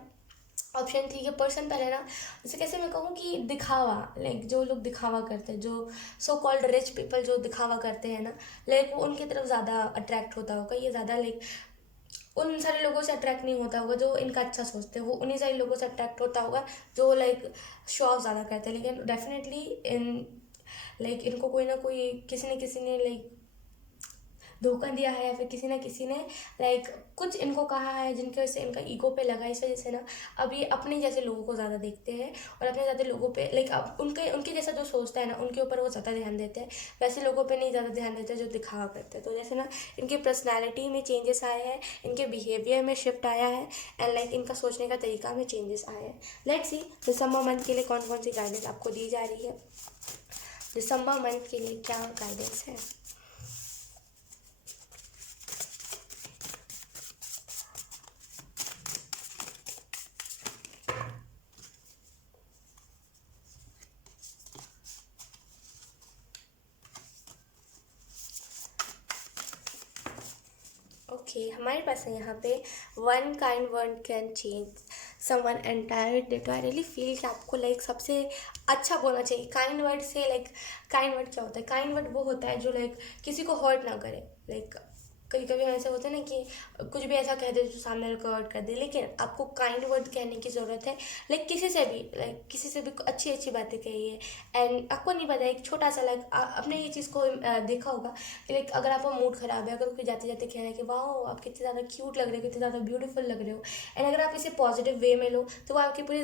ऑप्शन थी कि पर्सन पहले ना, जैसे कैसे मैं कहूँ कि दिखावा, लाइक जो लोग दिखावा करते हैं, जो सो कॉल्ड रिच पीपल जो दिखावा करते हैं ना, लाइक वो उनकी तरफ ज़्यादा अट्रैक्ट होता होगा। ये ज़्यादा लाइक उन सारे लोगों से अट्रैक्ट नहीं होता होगा जो इनका अच्छा सोचते हैं, वो उन्हीं सारे लोगों से अट्रैक्ट होता होगा जो लाइक शो ऑफ ज़्यादा करते हैं। लेकिन डेफिनेटली इन लाइक इनको कोई ना कोई, किसी ने लाइक धोखा दिया है, या फिर किसी ना किसी ने लाइक कुछ इनको कहा है जिनकी वजह से इनका ईगो पे लगा। इस वजह से ना अब ये अपने जैसे लोगों को ज़्यादा देखते हैं और अपने ज़्यादा लोगों पे लाइक अब उनके जैसा जो सोचता है ना, उनके ऊपर वो ज़्यादा ध्यान देते हैं, वैसे लोगों पे नहीं ज़्यादा ध्यान देते जो दिखावा करते हैं। तो जैसे ना इनकी पर्सनैलिटी में चेंजेस आए हैं, इनके बिहेवियर में शिफ्ट आया है, एंड लाइक इनका सोचने का तरीका में चेंजेस आए हैं। लेट्स सी दिसंबर मंथ के लिए कौन कौन सी गाइडेंस आपको दी जा रही है, दिसंबर मंथ के लिए क्या गाइडेंस है। ओके, हमारे पास है यहाँ पे one kind word can change someone entire day. तो आई रियली फील कि आपको लाइक सबसे अच्छा बोलना चाहिए काइंड वर्ड से। लाइक काइंड वर्ड क्या होता है, काइंड वर्ड वो होता है जो लाइक किसी को हर्ट ना करे। लाइक कभी कभी ऐसे होता है ना कि कुछ भी ऐसा कह दे जो सामने वाले को हर्ट कर दे, लेकिन आपको काइंड वर्ड कहने की ज़रूरत है। लाइक किसी से भी अच्छी अच्छी बातें कहिए। एंड आपको नहीं पता, एक छोटा सा लाइक आपने ये चीज़ को देखा होगा कि लाइक अगर आपका मूड ख़राब है, अगर कोई जाते जाते कह रहा है कि वाह आप कितने ज़्यादा क्यूट लग रहे हो, कितने ज़्यादा ब्यूटीफुल लग रहे हो, एंड अगर आप इसे पॉजिटिव वे में लो तो वो आपकी पूरी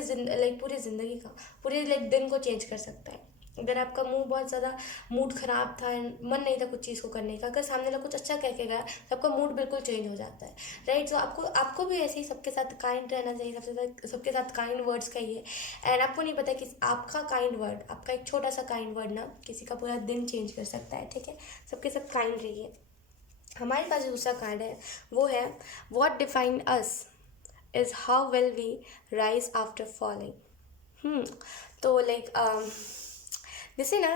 ज़िंदगी का पूरे लाइक दिन को चेंज कर सकता है। अगर आपका बहुत ज़्यादा मूड ख़राब था एंड मन नहीं था कुछ चीज़ को करने का, अगर सामने वाला कुछ अच्छा कह के गया तो आपका मूड बिल्कुल चेंज हो जाता है, राइट। तो आपको भी ऐसे ही सबके साथ काइंड रहना चाहिए, सबके साथ काइंड वर्ड्स कहिए। एंड आपको नहीं पता कि आपका काइंड वर्ड, आपका एक छोटा सा काइंड वर्ड ना किसी का पूरा दिन चेंज कर सकता है, ठीक है। सबके साथ काइंड रहिए। हमारे पास जो दूसरा कार्ड है वो है what define us is how well we rise after falling. तो लाइक जैसे ना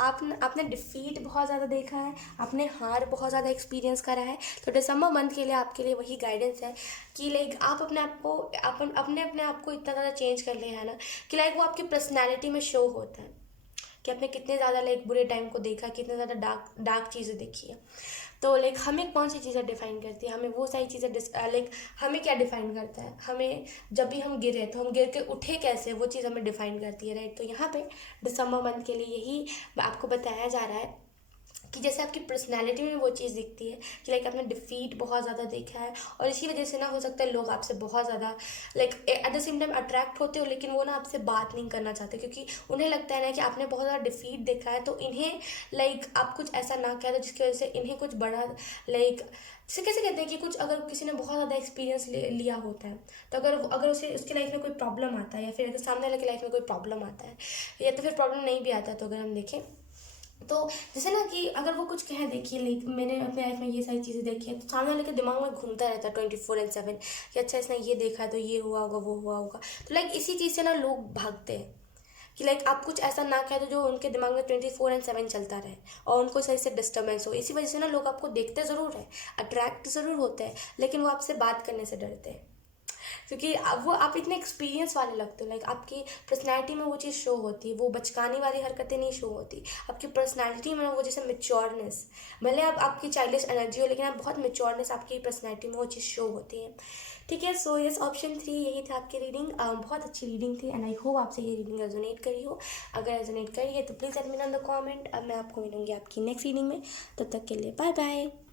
आपने डिफीट बहुत ज़्यादा देखा है, आपने हार बहुत ज़्यादा एक्सपीरियंस करा है, तो दिसंबर मंथ के लिए आपके लिए वही गाइडेंस है कि लाइक आप अपने आप को इतना ज़्यादा चेंज कर लिया है ना कि लाइक वो आपकी पर्सनैलिटी में शो होता है कि आपने कितने ज़्यादा लाइक बुरे टाइम को देखा, कितने ज़्यादा डार्क चीज़ें देखी है। तो लाइक हमें कौन सी चीज़ें डिफ़ाइन करती है, हमें वो सारी चीज़ें लाइक हमें क्या डिफ़ाइन करता है, हमें जब भी हम गिरे तो हम गिर के उठे कैसे, वो चीज़ हमें डिफ़ाइन करती है, राइट। तो यहाँ पे दिसंबर मंथ के लिए यही आपको बताया जा रहा है कि जैसे आपकी पर्सनैलिटी में वो चीज़ दिखती है कि लाइक आपने डिफीट बहुत ज़्यादा देखा है और इसी वजह से ना हो सकता है लोग आपसे बहुत ज़्यादा like at the same time attract होते हो, लेकिन वो ना आपसे बात नहीं करना चाहते क्योंकि उन्हें लगता है ना कि आपने बहुत ज़्यादा डिफीट देखा है, तो इन्हें लाइक आप कुछ ऐसा ना कह दो जिसकी वजह से इन्हें कुछ बड़ा लाइक जैसे कैसे कहते हैं कि कुछ अगर किसी ने बहुत ज़्यादा एक्सपीरियंस लिया होता है, तो अगर उसे उसकी लाइफ में कोई प्रॉब्लम आता है या फिर अगर सामने वाले की लाइफ में कोई प्रॉब्लम आता है या तो फिर प्रॉब्लम नहीं भी आता है, तो अगर हम देखें तो जैसे ना कि अगर वो कुछ कह देखिए लाइक मैंने अपने लाइफ में ये सारी चीज़ें देखी है, तो सामने वाले के दिमाग में घूमता रहता है 24/7 कि अच्छा इसने ये देखा है तो ये हुआ होगा वो हुआ होगा। तो लाइक इसी चीज़ से ना लोग भागते हैं कि लाइक आप कुछ ऐसा ना कह दो जो उनके दिमाग में 24/7 चलता रहे और उनको सही से डिस्टर्बेंस हो। इसी वजह से ना लोग आपको देखते ज़रूर है, अट्रैक्ट ज़रूर होते हैं, लेकिन वो आपसे बात करने से डरते हैं क्योंकि वो आप इतने एक्सपीरियंस वाले लगते हो। लाइक आपकी पर्सनैलिटी में वो चीज़ शो होती है, वो बचकाने वाली हरकतें नहीं शो होती आपकी पर्सनैलिटी में। वो जैसे मेच्योरनेस, भले आप आपकी चाइल्डिश एनर्जी हो, लेकिन आप बहुत मेच्योरनेस आपकी पर्सनैलिटी में वो चीज़ शो होती है, ठीक है। सो यस, ऑप्शन 3 यही था आपकी रीडिंग। बहुत अच्छी रीडिंग थी एंड आई होप आपसे ये रीडिंग रेजोनेट करी हो। अगर रेजोनेट करी है तो please let me no in the comment. अब मैं आपको मिलूंगी आपकी नेक्स्ट रीडिंग में, तब तक के लिए बाय बाय।